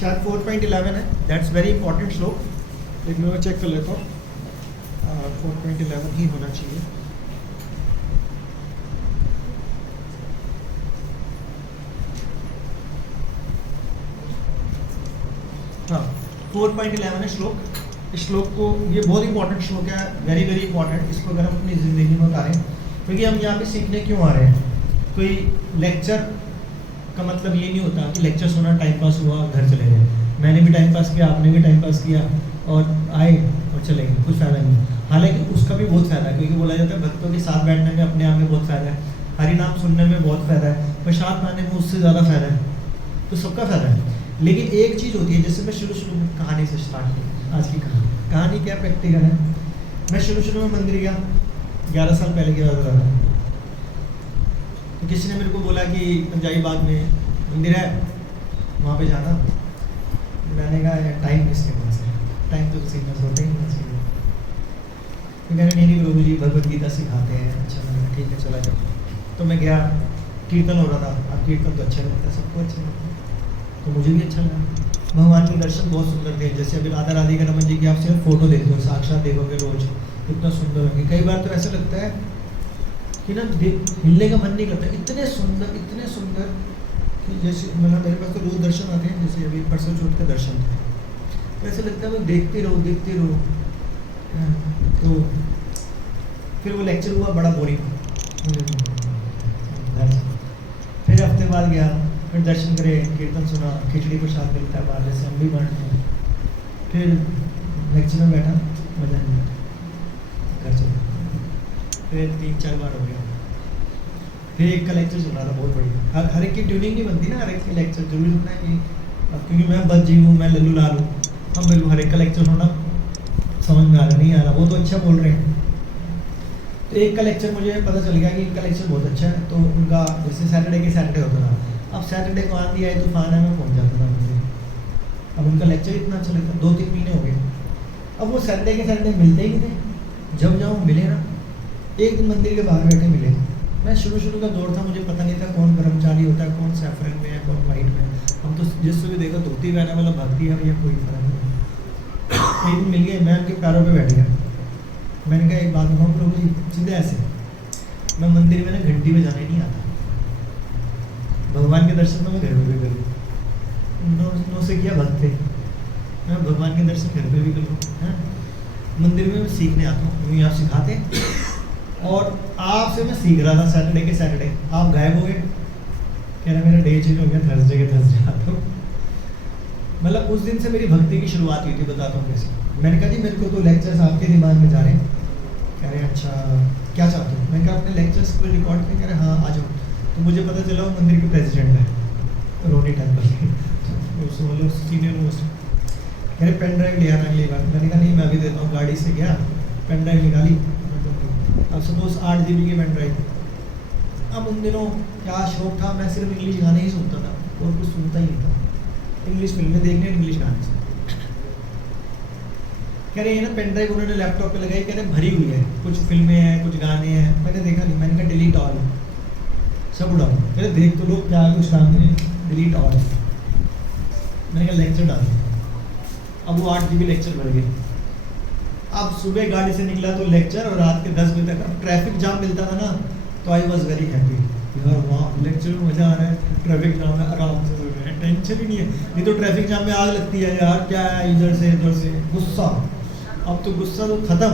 शायद 4.11 है, that's very important श्लोक। एक मैं चेक कर लेता हूँ, 4.11 ही होना चाहिए। हाँ, 4.11 है श्लोक। इस श्लोक को, ये बहुत इंपॉर्टेंट श्लोक है, वेरी वेरी इंपॉर्टेंट। इसको अगर हम अपनी ज़िंदगी में उतारें, क्योंकि हम यहाँ पे सीखने क्यों आ रहे हैं। कोई लेक्चर का मतलब ये नहीं होता कि लेक्चर सुना, टाइम पास हुआ, घर चले गए। मैंने भी टाइम पास किया, आपने भी टाइम पास किया और आए और चले गए, कुछ फ़ायदा नहीं। हालांकि उसका भी बहुत फ़ायदा है, क्योंकि बोला जाता है भक्तों के साथ बैठने में अपने आप में बहुत फ़ायदा है, हरि नाम सुनने में बहुत फ़ायदा है, प्रसाद पाने में उससे ज़्यादा फ़ायदा है, तो सबका फ़ायदा है। लेकिन एक चीज़ होती है, जैसे मैं शुरू में कहानी से स्टार्ट की, आज की कहानी क्या प्रैक्टिकल है। मैं शुरू में मंदिर गया, 11 साल पहले की बात बता रहा हूँ। तो किसी ने मेरे को बोला कि पंजाबी बाग में मंदिर है, वहाँ पे जाना। मैंने कहा टाइम किसके पास है, टाइम तो किसी में होता ही नहीं चाहिए। तो कहने नहीं प्रभु जी भगवद गीता सिखाते हैं। अच्छा, मैंने ठीक है चला जाओ। तो मैं गया, कीर्तन हो रहा था। अब कीर्तन तो अच्छा लगता है, सबको अच्छा लगता है, तो मुझे भी अच्छा लगा। भगवान के दर्शन बहुत सुंदर थे। जैसे अभी राधा राधिका रमन जी की आप सिर्फ फोटो देखते हो, साक्षात देखोगे रोज, कितना सुंदर होंगे। कई बार तो ऐसा लगता है कि ना हिलने का मन नहीं करता, इतने सुंदर कि जैसे मतलब मेरे पास तो रोज दर्शन आते हैं। जैसे अभी परसों चौथ का दर्शन थे, तो ऐसा लगता है वो देखते रहो। तो फिर वो लेक्चर हुआ बड़ा बोरिंग। फिर हफ्ते बाद गया, फिर दर्शन करे, कीर्तन सुना, खिचड़ी प्रसाद मिलता है बाहर, जैसे हम भी बांटते हैं। फिर लेक्चर में बैठा, मजा नहीं आया, घर चला। फिर 3-4 बार हो गया। फिर एक का लेक्चर चल रहा था बहुत बढ़िया। हर एक की ट्यूनिंग नहीं बनती ना, हर एक की लेक्चर जरूरी होना है कि अब क्योंकि मैं बदजी हूँ, मैं लल्लू लाल हूँ, अब मेरे को हर एक का लेक्चर होना समझ में आ रहा नहीं आ रहा। वो तो अच्छा बोल रहे हैं। तो एक का लेक्चर मुझे पता चल गया कि इनका लेक्चर बहुत अच्छा है। तो उनका जैसे सैटरडे होता था, अब सैटरडे को आंधी आई तूफान है, मैं पहुँच जाता था मुझे। अब उनका लेक्चर इतना अच्छा लगता, 2-3 महीने हो गए। अब वो सैटरडे के सैटरडे मिलते ही नहीं थे। जब जाऊँ मिले ना, एक दिन मंदिर के बाहर बैठे मिले। मैं शुरू का दौर था, मुझे पता नहीं था कौन ब्रह्मचारी होता है, कौन सैफरन में है, कौन वाइट में है। हम तो जिससे भी देखो धोती पहने वाला भक्ति है या कोई फर्क नहीं। एक दिन मिल गए, मैं उनके पैरों पे बैठ गया। मैंने कहा एक बात बताऊँ प्रभु जी, सीधे ऐसे मैं मंदिर में ना घंटी में जाने नहीं आता, भगवान के दर्शन तो मैं घर में भी करूँ। 9 से किया भक्त थे, मैं भगवान के दर्शन घर पे भी करूँ। मंदिर में मैं सीखने आता हूँ, मुझे आप सिखाते हैं और आपसे मैं सीख रहा था। सैटरडे के सैटरडे आप गायब हो गए, कह रहा मेरा डे चेंज हो गया, थर्सडे के थर्सडे आता हूँ। मतलब उस दिन से मेरी भक्ति की शुरुआत हुई थी। बताता हूँ कैसे। मैंने कहा जी मेरे को तो लेक्चर्स आपके दिमाग में जा रहे हैं। कह रहे अच्छा क्या चाहते हो। मैंने कहा अपने लेक्चर्स को रिकॉर्ड करें। कह रहे हाँ आ जाओ। तो मुझे पता चला वो मंदिर के प्रेसिडेंट है, रोनी टेम्पल के, मतलब सीनियर मोस्ट। कह रहे पेन ड्राइव ले आना अगली बार। मैंने कहा नहीं मैं अभी देता हूँ। गाड़ी से गया, पेन ड्राइव निकाली। अब सपोज 8 GB की पेन ड्राइव। अब उन दिनों क्या शौक था, मैं सिर्फ इंग्लिश गाने ही सुनता था और कुछ सुनता ही नहीं था। इंग्लिश फिल्में देखने, इंग्लिश गाने से। कह रहे हैं ना पेन ड्राइव उन्होंने लैपटॉप पे लगाई, कह रहे भरी हुई है, कुछ फिल्में हैं, कुछ गाने हैं। मैंने देखा नहीं, मैंने कहा डिलीट ऑल, सब उड़ाओ। कह रहे देख तो लोग क्या कुछ काम नहीं, डिलीट ऑल। मैंने कहा लेक्चर डाल। अब वो 8 GB लेक्चर भर गए। अब सुबह गाड़ी से निकला तो लेक्चर, और रात के 10 बजे तक। अब ट्रैफिक जाम मिलता था ना, तो आई वॉज वेरी हैप्पी यार, वहाँ लेक्चर में मज़ा आ रहा है, ट्रैफिक जाम में आराम से हो रहा है, टेंशन ही नहीं है। नहीं तो ट्रैफिक जाम में आग लगती है यार, क्या है इधर से उधर से गुस्सा। अब तो गुस्सा तो ख़त्म,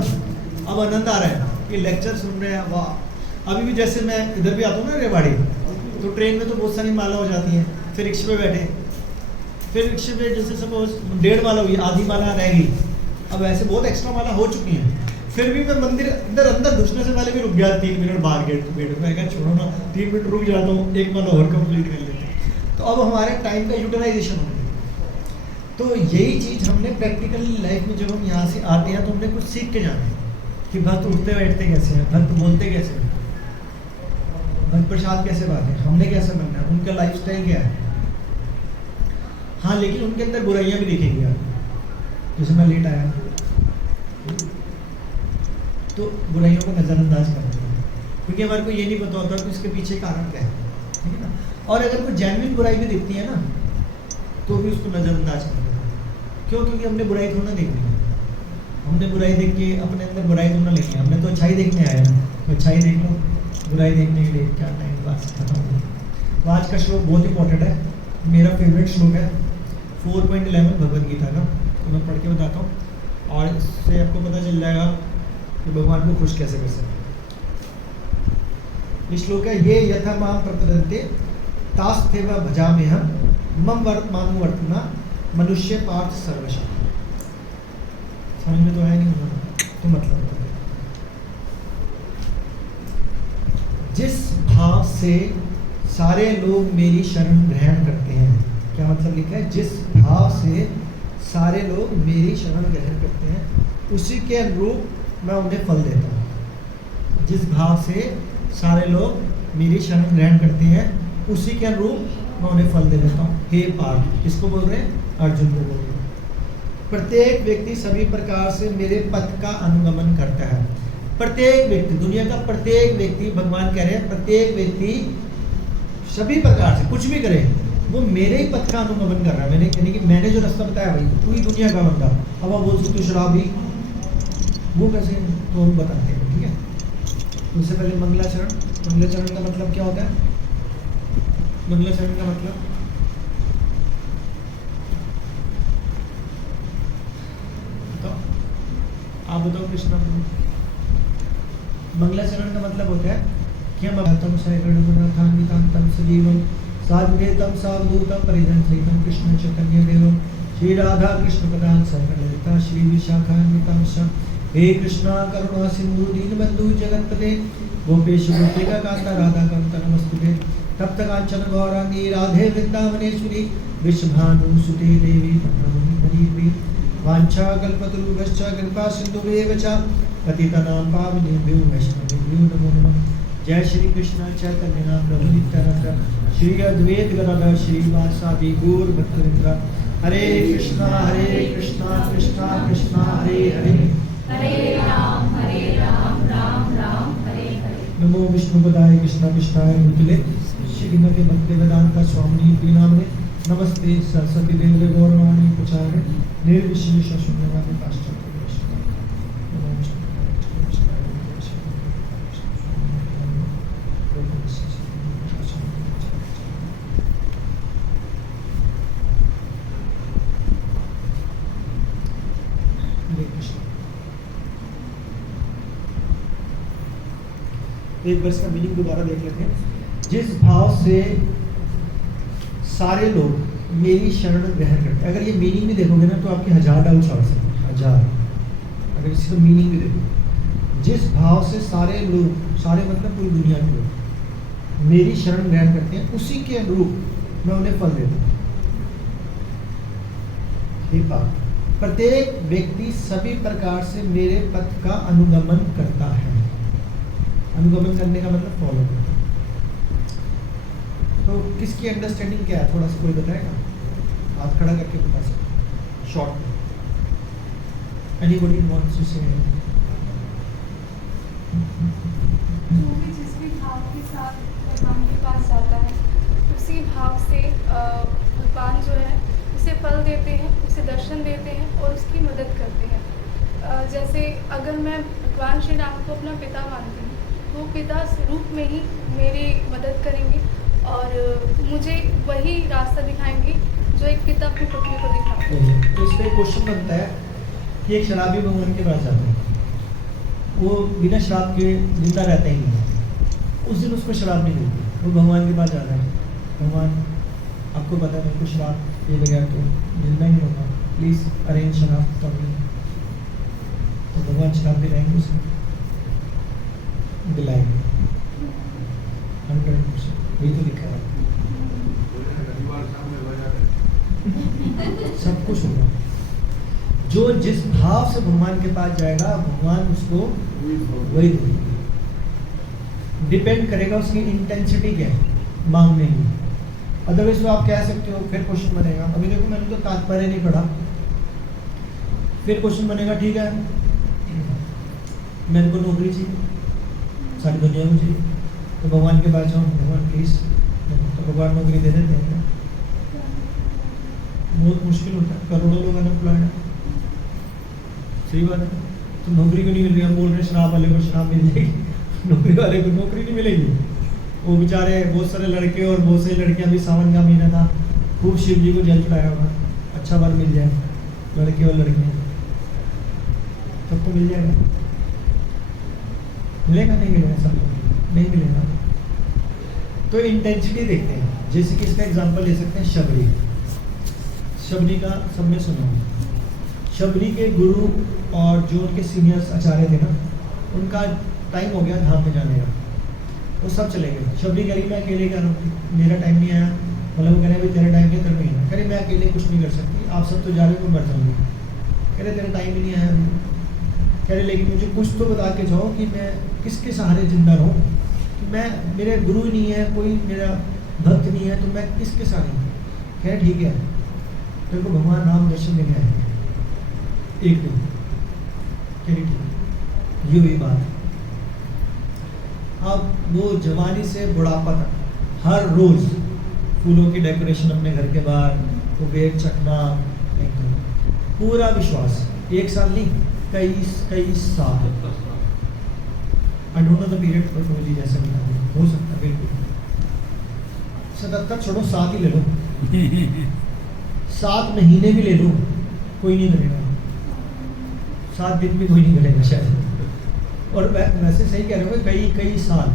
अब आनंद आ रहा है कि लेक्चर सुन रहे हैं, वाह। अभी भी जैसे मैं इधर भी आता हूँ ना रेवाड़ी, तो ट्रेन में तो बहुत सारी माला हो जाती है। फिर रिक्शे पे बैठे, फिर रिक्शे पे जैसे सपोज 1.5 माला हुई, आधी माला रह गई, अब ऐसे बहुत एक्स्ट्रा माला हो चुकी हैं। फिर भी मैं मंदिर अंदर घुसने से पहले भी रुक गया 3 मिनट बाहर गेट पे। मैं कहा छोड़ो ना, 3 मिनट रुक जाता हूँ, एक माला और कंप्लीट कर लेते हैं। तो अब हमारे टाइम का यूटिलाइजेशन हो गया। तो यही चीज़ हमने प्रैक्टिकली लाइफ में जब हम यहाँ से आते हैं तो हमने कुछ सीख के जाना है कि भक्त उठते बैठते कैसे हैं, भक्त बोलते कैसे हैं, भक्त प्रसाद कैसे बात है, हमने कैसे बनना है, उनका लाइफ स्टाइल क्या है। हाँ लेकिन उनके अंदर बुराइयाँ भी दिखेंगी आप। जैसे मैं लेट आया तो बुराइयों को नज़रअंदाज करना चाहिए, क्योंकि हमारे को ये नहीं पता होता कि इसके पीछे कारण क्या है, ठीक है ना। और अगर कोई जेन्युइन बुराई भी दिखती है ना, तो भी उसको नज़रअंदाज कर देते हैं। क्यों? क्योंकि हमने बुराई थोड़ा ना देखनी है। हमने बुराई देख के अपने अंदर बुराई थोड़ा लेनी है, हमने तो अच्छाई देखने आए ना, तो अच्छाई देख लो, बुराई देखने के लिए क्या टाइम पास खत्म हो। तो आज का श्लोक बहुत इंपॉर्टेंट है, मेरा फेवरेट श्लोक है 4.11 भगवद गीता का, तो मैं पढ़ के बताता हूँ और इससे आपको पता चल जाएगा कि भगवान को खुश कैसे कर सकते हैं। ये श्लोक है, ये यथा माम प्रपद्यन्ते तास्तेव भजाम्यहम् मम वर्तमानुवर्तना मनुष्य पार्थ सर्वशः। समझ में तो आया नहीं होगा, तो मतलब जिस भाव से सारे लोग मेरी शरण ग्रहण करते हैं, क्या मतलब लिखा है, जिस भाव से सारे लोग मेरी शरण ग्रहण करते हैं उसी के अनुरूप मैं उन्हें फल देता हूँ। जिस भाव से सारे लोग मेरी शरण ग्रहण करते हैं उसी के अनुरूप मैं उन्हें फल दे देता हूँ। हे पार्थ, किसको बोल रहे हैं? अर्जुन को बोल रहे हैं। प्रत्येक व्यक्ति सभी प्रकार से मेरे पथ का अनुगमन करता है। प्रत्येक व्यक्ति, दुनिया का प्रत्येक व्यक्ति, भगवान कह रहे हैं प्रत्येक व्यक्ति सभी प्रकार से कुछ भी करे वो मेरे ही पथ का अनुगमन कर रहा है। मैंने यानी कि मैंने जो रास्ता बताया भाई, पूरी दुनिया का बंदा, अब आप बोल सकते हो शराबी, वो कैसे, तो हम बताते हैं, ठीक है। उससे पहले मंगलाचरण। मंगलाचरण का मतलब क्या होता है? मंगलाचरण का मतलब बताओ, आप बताओ कृष्णा। मंगलाचरण का मतलब होता है कि हम तम सैगुणान्वितं सजीवं साद्वैतं सावधूतं परिजन सहितं कृष्ण चैतन्य देवं श्री राधा कृष्ण पदां संकलिता श्री विशाखान्वितं च हे कृष्णा करुणा सिंधु दीनबंधु जगत्पते गोपेश गोपिका कांता राधा कांता नमस्तुते तप्त कांचन गौरांगी राधे वृंदावनेश्वरी विश्वभानुसुते देवी प्रणमामि वांछा कल्पतरुभ्यश्च कृपा सिन्धुभ्येव च पतितानां पावनेभ्यो वैष्णवेभ्यो नमो नमः। जय श्री कृष्ण चैतन्य प्रभु नित्यानंद श्री अद्वैत गदाधर श्रीवासादि गौर भक्तवृंद। हरे कृष्णा कृष्णा कृष्णा हरे हरे, हरे राम राम राम हरे हरे। नमो विष्णुपदाय कृष्ण कृष्णाय भूतले श्रीमते भक्ति वेदांत स्वामी नामने नमस्ते सरस्वती देवे गौरवाणी प्रचारे निर्विशेष शून्यवादी पाश्चात्य। एक वर्ष का मीनिंग दोबारा देख लेते हैं। जिस भाव से सारे लोग मेरी शरण ग्रहण करते हैं। अगर ये मीनिंग भी देखोगे ना तो आपके 1000 डाउट्स आ सकते हैं, 1000। अगर इसका मीनिंग भी देखो, जिस भाव से सारे लोग, सारे मतलब पूरी दुनिया के लोग मेरी शरण ग्रहण करते हैं उसी के अनुरूप मैं उन्हें फल देता हूँ। ठीक बात। प्रत्येक व्यक्ति सभी प्रकार से मेरे पथ का अनुगमन करता है। अनुगमन करने का मतलब फॉलो करना। तो किसकी अंडरस्टैंडिंग क्या है, थोड़ा सा कोई बताएगा? हाथ खड़ा करके बता सकते शॉर्ट में। एनीबॉडी वांट्स टू से? जो भी जिस भी भाव के साथ भगवान के पास जाता है उसी भाव से भगवान जो है उसे फल देते हैं, उसे दर्शन देते हैं और उसकी मदद करते हैं। जैसे अगर मैं भगवान श्री राम को अपना पिता मानती हूँ तो पिता रूप में ही मेरी मदद करेंगे और मुझे वही रास्ता दिखाएंगे जो एक पिता अपनी पत्नी को दिखाते हैं। तो इस पर क्वेश्चन बनता है कि एक शराबी भगवान के पास जाता है, वो बिना शराब के जिंदा रहता ही नहीं, उस दिन उसको शराब नहीं मिलती, वो भगवान के पास जाता है। भगवान आपको पता है मेरे को शराब ये बगैर तो जिंदा ही नहीं होगा, प्लीज़ अरेंज शराब तब। तो भगवान शराब दिलाएंगे उसे, दिलाएंगे 100%। यही तो लिखा है, सब कुछ होगा। जो जिस भाव से भगवान के पास जाएगा भगवान उसको वही देंगे। डिपेंड करेगा उसकी इंटेंसिटी क्या है मांगने की। अदरवाइज तो आप कह सकते हो, फिर क्वेश्चन बनेगा, अभी देखो मैंने तो तात्पर्य नहीं पढ़ा, फिर क्वेश्चन बनेगा ठीक है मेरे को नौकरी चाहिए, सारी दुनिया में चाहिए, तो भगवान के पास जाऊँ, भगवान प्लीज़, तो भगवान नौकरी दे देते हैं। बहुत मुश्किल होता है, करोड़ों लोग अनएम्प्लॉयड है। सही बात है। तो नौकरी को नहीं मिल रही, हम बोल रहे हैं शराब वाले को शराब मिल जाएगी, नौकरी वाले को नौकरी नहीं मिलेगी। वो बेचारे बहुत सारे लड़के और बहुत सारी लड़कियां भी, सावन का महीना था, खूब शिव जी को जल चढ़ाया होगा, अच्छा वर मिल जाए, लड़के और लड़कियां सबको मिल जाएगा, मिलेगा नहीं मिलेगा, सबको नहीं मिलेगा। तो इंटेंसिटी देखते हैं। जैसे कि इसका एग्जांपल ले सकते हैं शबरी। शबरी का सबने सुना होगा। शबरी के गुरु और जो उनके सीनियर्स आचार्य थे ना, उनका टाइम हो गया धाम में जाने का, वो सब चले गए। शबरी कह रही मैं अकेले कर रहा हूँ, मेरा टाइम नहीं आया। मतलब वो कह रहे भाई तेरा टाइम नहीं, तेरा महीना। कह रही मैं अकेले कुछ नहीं कर सकती, आप सब तो जा रहे हो, मैं मर जाऊँगी। कह रहे तेरा टाइम ही नहीं आया। कह रहे लेकिन मुझे कुछ तो बता के जाओ कि मैं किसके सहारे जिंदा रहूँ, कि मैं, मेरे गुरु ही नहीं है, कोई मेरा भक्त नहीं है, तो मैं किसके सहारे हूँ। कह रहे ठीक है, तेरे को भगवान राम दर्शन देने आए एक दिन। कह रही ठीक, ये हुई बात। अब वो जवानी से बुढ़ापा तक हर रोज फूलों की डेकोरेशन अपने घर के बाहर, वो बेग चखना, एकदम पूरा विश्वास। एक साल नहीं, कई साल। I don't know the period पर मुझे जैसे हो सकता है, बिल्कुल 77 छोड़ो, 7 ही ले लो, 7 महीने भी ले लो, कोई नहीं करेगा, 7 दिन भी कोई नहीं करेगा शायद। और वैसे सही कह रहे हो, कई साल।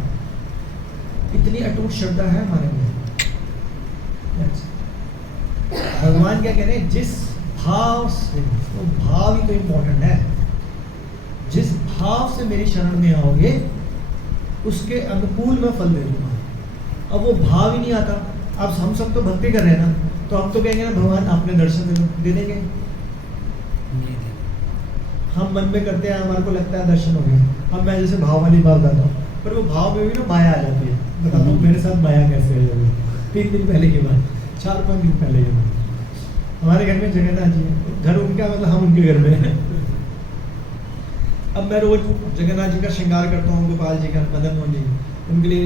इतनी अटूट श्रद्धा है हमारे में। भगवान क्या कह रहे हैं, जिस भाव से, वो भाव ही तो इम्पोर्टेंट है। जिस भाव से मेरी शरण में आओगे, उसके अनुकूल मैं फल दे दूंगा। अब वो भाव ही नहीं आता। अब हम सब तो भक्ति कर रहे हैं ना, तो हम तो कहेंगे ना भगवान आपने दर्शन दे देंगे। हम मन में करते हैं, हमारे को लगता है दर्शन हो गए। अब मैं जैसे भाव वाली बात बताता हूँ, पर वो भाव में भी ना माया आ जाती है। बताता हूँ मेरे साथ माया कैसे हो जाएगी। 3 दिन पहले की बात, 4-5 दिन पहले की बात। हमारे घर में जगन्नाथ जी है, घर उनका मतलब हम उनके घर में हैं। अब मैं रोज जगन्नाथ जी का श्रृंगार करता हूँ, गोपाल जी का, मदन मोहन जी, उनके लिए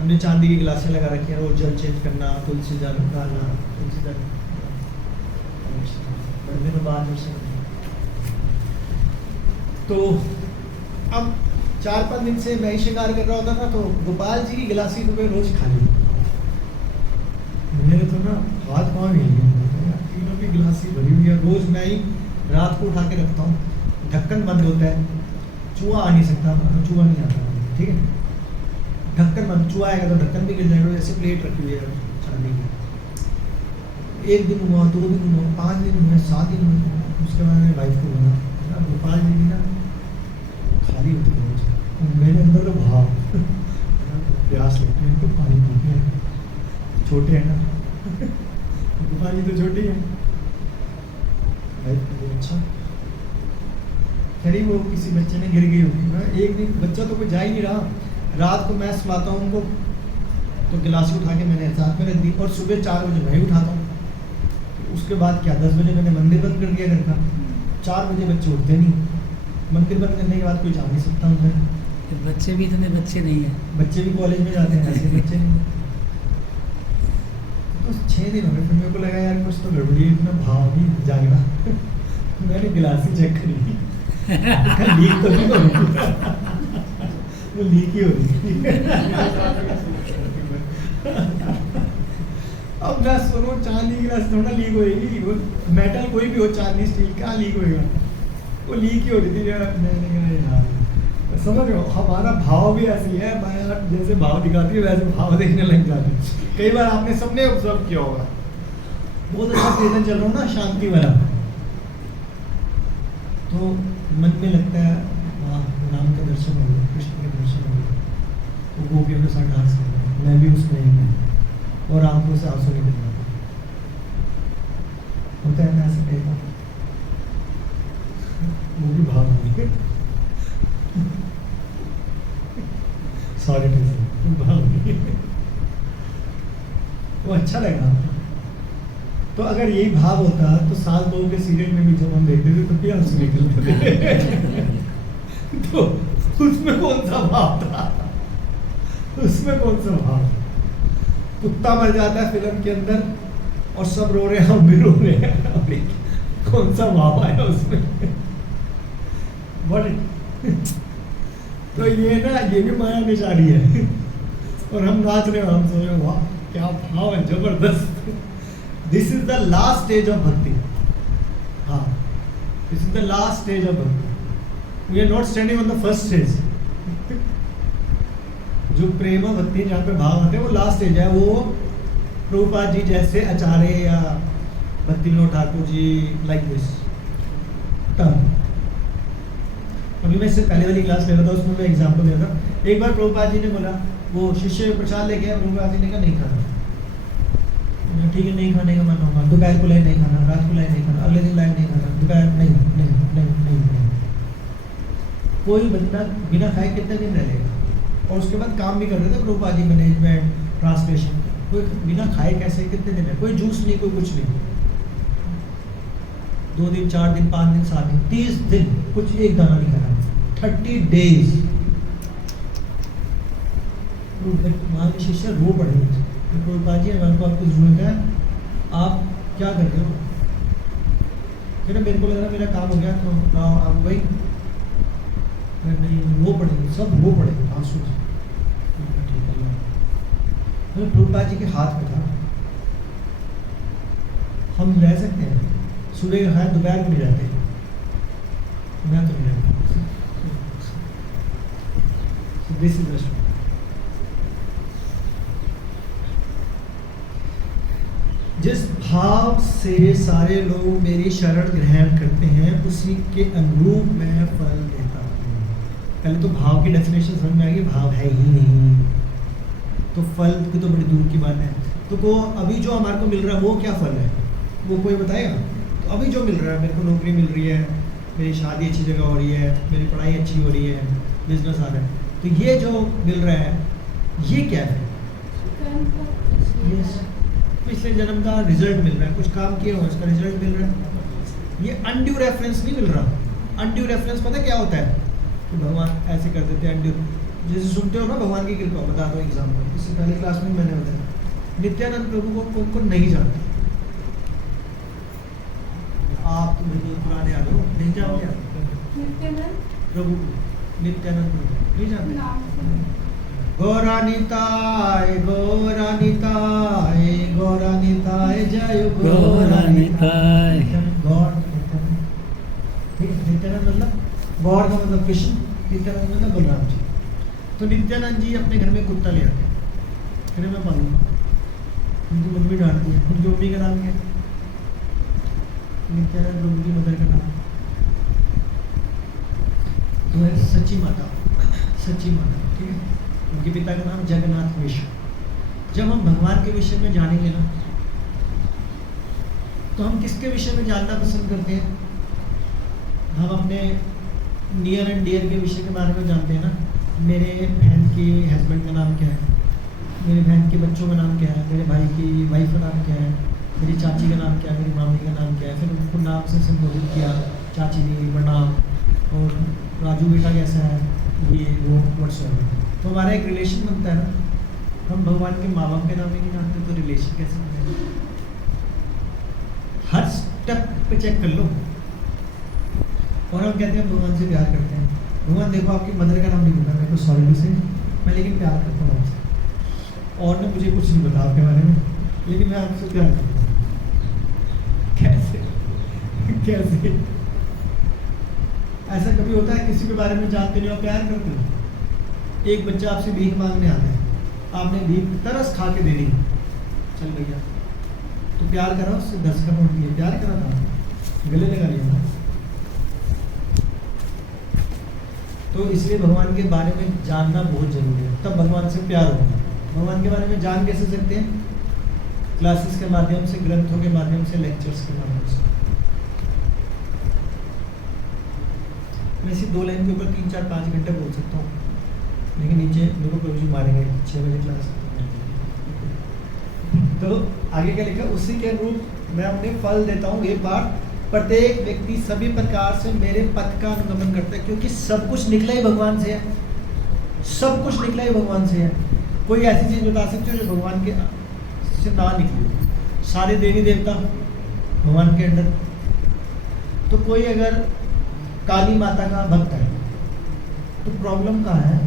हमने चांदी की गिलासें लगा रखी हैं। रोज जल चेंज करना, तुलसी जल डालना, तुलसी जल बड़े दिनों बाद। तो अब 4-5 दिन से मैं ही श्रृंगार कर रहा होता था, तो गोपाल जी की गिलासी तो मैं रोज खा ली। मेरे तो ना हाथ पाँव हिल गए, तीनों की गिलासी भरी हुई है। रोज मैं ही रात को उठा के रखता हूँ, ढक्कन बंद होता है, चूहा आ नहीं सकता, चूहा नहीं आता, ठीक है। ढक्कन बंद, चूहा आएगा तो ढक्कन भी गिर जाएगा। ऐसे प्लेट रखी हुई है चांदी की। 1 दिन हुआ, 2 दिन हुआ, 5 दिन हुए, 7 दिन हुए। उसके बाद मेरे वाइफ को बोला, गोपाल जी की ना खाली होती है, मेरे अंदर तो भाव प्यास लगती है, इनको पानी पीते हैं, छोटे हैं ना। गोपाल जी तो छोटे हैं। वाइफ को अच्छा, खैर वो किसी बच्चे ने गिर गई होगी। एक दिन बच्चा तो कोई जा ही नहीं रहा, रात को मैं सुलाता हूँ उनको, तो गिलास उठा के मैंने साथ में रख दी, और सुबह 4 बजे मैं ही उठाता हूँ। उसके बाद क्या, 10 बजे मैंने मंदिर बंद कर दिया घर का। 4 बजे बच्चे उठते नहीं, मंदिर बंद करने के बाद कोई जा नहीं सकता उनमें। तो बच्चे भी इतने बच्चे नहीं हैं, बच्चे भी कॉलेज में जाते हैं, ऐसे बच्चे नहीं। तो 6 दिन हो गए, फिर मेरे को लगा यार कुछ तो गड़बड़ी है, इतना भाव भी जागना। मैंने गिलास ही चेक करी, लीक तो नहीं हो रही, वो लीक ही हो रही। अब मैं सुनो, चांदी गिलास थोड़ा लीक होएगी, वो मेटल कोई भी हो, चांदी स्टील कहाँ लीक होएगा, वो लीक ही हो रही थी। मैंने कहा यार, समझ रहे हो, हमारा भाव भी ऐसी है, माया जैसे भाव दिखाती है वैसे भाव देखने लग जाते हैं। कई बार आपने सबने ऑब्जर्व किया होगा, बहुत अच्छा कीर्तन चल रहा हो ना, शांति वाला, तो मन में लगता है वाह राम के दर्शन हो गए, कृष्ण के दर्शन हो गए, वो गोपियों के साथ डांस कर रहे हैं, मैं भी उसमें ही हूँ, और आंखों से आंसू निकल जाते होता है ना, ऐसा कहता वो भी भाव नहीं है। सॉरी भाव नहीं है, वो अच्छा लगा। तो अगर यही भाव होता तो सास बहू के सीरियल में भी जब हम देखते थे तो क्या आंसू निकलते थे। तो उसमें कौन सा भाव था, उसमें कौन सा भाव? कुत्ता मर जाता है फिल्म के अंदर, और सब रो रहे हैं, हम भी रो रहे हैं। अभी कौन सा भाव आया उसमें? तो ये ना, ये भी माया निशानी है। और हम नाच रहे हैं, हम सोच रहे हैं वाह क्या भाव है, जबरदस्त। This is the last stage of bhakti. हाँ, this is the last stage of bhakti. We are not standing on the first stage. जो प्रेम और भक्ति जहाँ पे भाव आते हैं वो लास्ट स्टेज है। वो प्रभुपाद जी जैसे आचार्य या भक्ति Vinod Thakur ji, like this term. अभी मैं इससे पहले वाली क्लास ले रहा था, उसमें मैं एग्जाम्पल दे रहा था। एक बार प्रभुपाद जी ने बोला, वो शिष्य प्रसाद लेके आया, प्रभुपाद जी ने कहा नहीं खाना। ठीक है, नहीं खाने का मन होगा, दोपहर को लाए नहीं खाना, रात को लाए नहीं खाना, अगले दिन लाए नहीं खाना, दोपहर नहीं नहीं नहीं नहीं नहीं। कोई बंदा बिना खाए कितने दिन रह लेगा? और उसके बाद काम भी कर रहे थे प्रभुपाद जी, मैनेजमेंट, ट्रांसलेशन। कोई बिना खाए कैसे कितने दिन है? कोई जूस नहीं, कोई कुछ नहीं। 2 दिन, 4 दिन, 5 दिन, 7 दिन, 30 दिन कुछ एक दाना नहीं खाना। 30 days। वहाँ के शिष्य रो पड़े। प्रभुपाद जी हमारे को आपको जरूरत है, आप क्या कर रहे हो? फिर मेरे को लग रहा मेरा काम हो गया, तो आप वही नहीं, रो पड़े, सब रो पड़े आंसू से। ठीक है, तो प्रभुपाद जी के हाथ पे था। हम रह सकते हैं, सुबह खाए दोपहर को नहीं रहते, मैं तो नहीं रहता। This is the story. जिस भाव से सारे लोग मेरी शरण ग्रहण करते हैं, उसी के अनुरूप मैं फल देता हूँ। पहले तो भाव की डेफिनेशन समझ में आ गई, भाव है ही नहीं तो फल की तो बड़ी दूर की बात है। तो वो अभी जो हमारे को मिल रहा है वो क्या फल है, वो कोई बताएगा? तो अभी जो मिल रहा है, मेरे को नौकरी मिल रही है, मेरी शादी अच्छी जगह हो रही है, मेरी पढ़ाई अच्छी हो रही है, बिजनेस आ रहा है, तो ये जो मिल रहा है ये क्या है? yes. पिछले जन्म का रिजल्ट मिल रहा है, कुछ काम किया हो उसका रिजल्ट मिल रहा है। ये अनड्यू रेफरेंस नहीं मिल रहा। अनड्यू रेफरेंस पता क्या होता है? कि भगवान ऐसे कर देते हैं। अनड्यू जैसे सुनते हो ना, भगवान की कृपा। बता दो एग्जाम्पल, इससे पहले क्लास में मैंने बताया, नित्यानंद प्रभु को कौन कौन नहीं जानते? आप तो मुझे पुराने आ जाओ, नहीं जानते आप नित्यानंद प्रभु को? नित्यानंद प्रभु नहीं जानते? गौरानिताय गौरानिताय गौरानिताय जय गौरानिताय। गौर ठीक है। नित्यानंद मतलब गौर का मतलब कृष्ण, नित्यानंद मतलब बलराम जी। तो नित्यानंद जी अपने घर में कुत्ता ले आते हैं, फिर मैं पालूंगा। उनकी मम्मी डांटती है। उनकी मम्मी का नाम क्या है? नित्यानंद प्रभु की मदर का नाम तो है सच्ची माता। सच्ची माता, ठीक है। उनके पिता का नाम जगन्नाथ मिश्र। जब हम भगवान के विषय में जानेंगे ना, तो हम किसके विषय में जानना पसंद करते हैं? हम अपने नियर एंड डियर के विषय के बारे में जानते हैं ना। मेरे बहन के हस्बैंड का नाम क्या है, मेरे बहन के बच्चों का नाम क्या है, मेरे भाई की वाइफ का नाम क्या है, मेरी चाची का नाम क्या है, मेरी मामी का नाम क्या है। फिर उनको नाम से संबोधित किया, चाची जी प्रणाम, और राजू बेटा कैसा है, ये वो व्हाट्सएप। तो हमारा एक रिलेशन बनता है ना। हम भगवान के माँ बाप के नाम ही नहीं जानते, तो रिलेशन कैसे बनेगा? हर स्टेप पे चेक कर लो। और हम कहते हैं भगवान से प्यार करते हैं। भगवान देखो, आपकी मदर का नाम नहीं पता मेरे को, सॉरी टू से, मैं लेकिन प्यार करता हूँ आपसे। और ने मुझे कुछ नहीं पता आपके बारे में, लेकिन मैं आपसे प्यार करता हूँ। कैसे कैसे ऐसा कभी होता है किसी के बारे में जानते नहीं और प्यार करते हो? एक बच्चा आपसे भीख मांगने आता है, आपने भीख तरस खा के दे दी, चल भैया, तो प्यार करा उससे 10 का नोट दिए, प्यार करा था, गले लगा लिया। तो इसलिए भगवान के बारे में जानना बहुत जरूरी है, तब भगवान से प्यार होगा। भगवान के बारे में जान कैसे सकते हैं? क्लासेस के माध्यम से, ग्रंथों के माध्यम से, लेक्चर्स के माध्यम से। मैं इसी 2 लाइन के ऊपर 3, 4, 5 घंटे बोल सकता हूँ, लेकिन नीचे मेरे को प्रभु जी मारेंगे 6 बजे क्लास। तो आगे क्या लिखा? उसी के अनुरूप मैं अपने फल देता हूँ। एक बार प्रत्येक व्यक्ति सभी प्रकार से मेरे पथ का अनुगमन करता है, क्योंकि सब कुछ निकला ही भगवान से है। सब कुछ निकला ही भगवान से है। कोई ऐसी चीज बता सकते हो जो भगवान के से ना निकली? सारे देवी देवता भगवान के अंडर। तो कोई अगर काली माता का भक्त है तो प्रॉब्लम कहाँ है?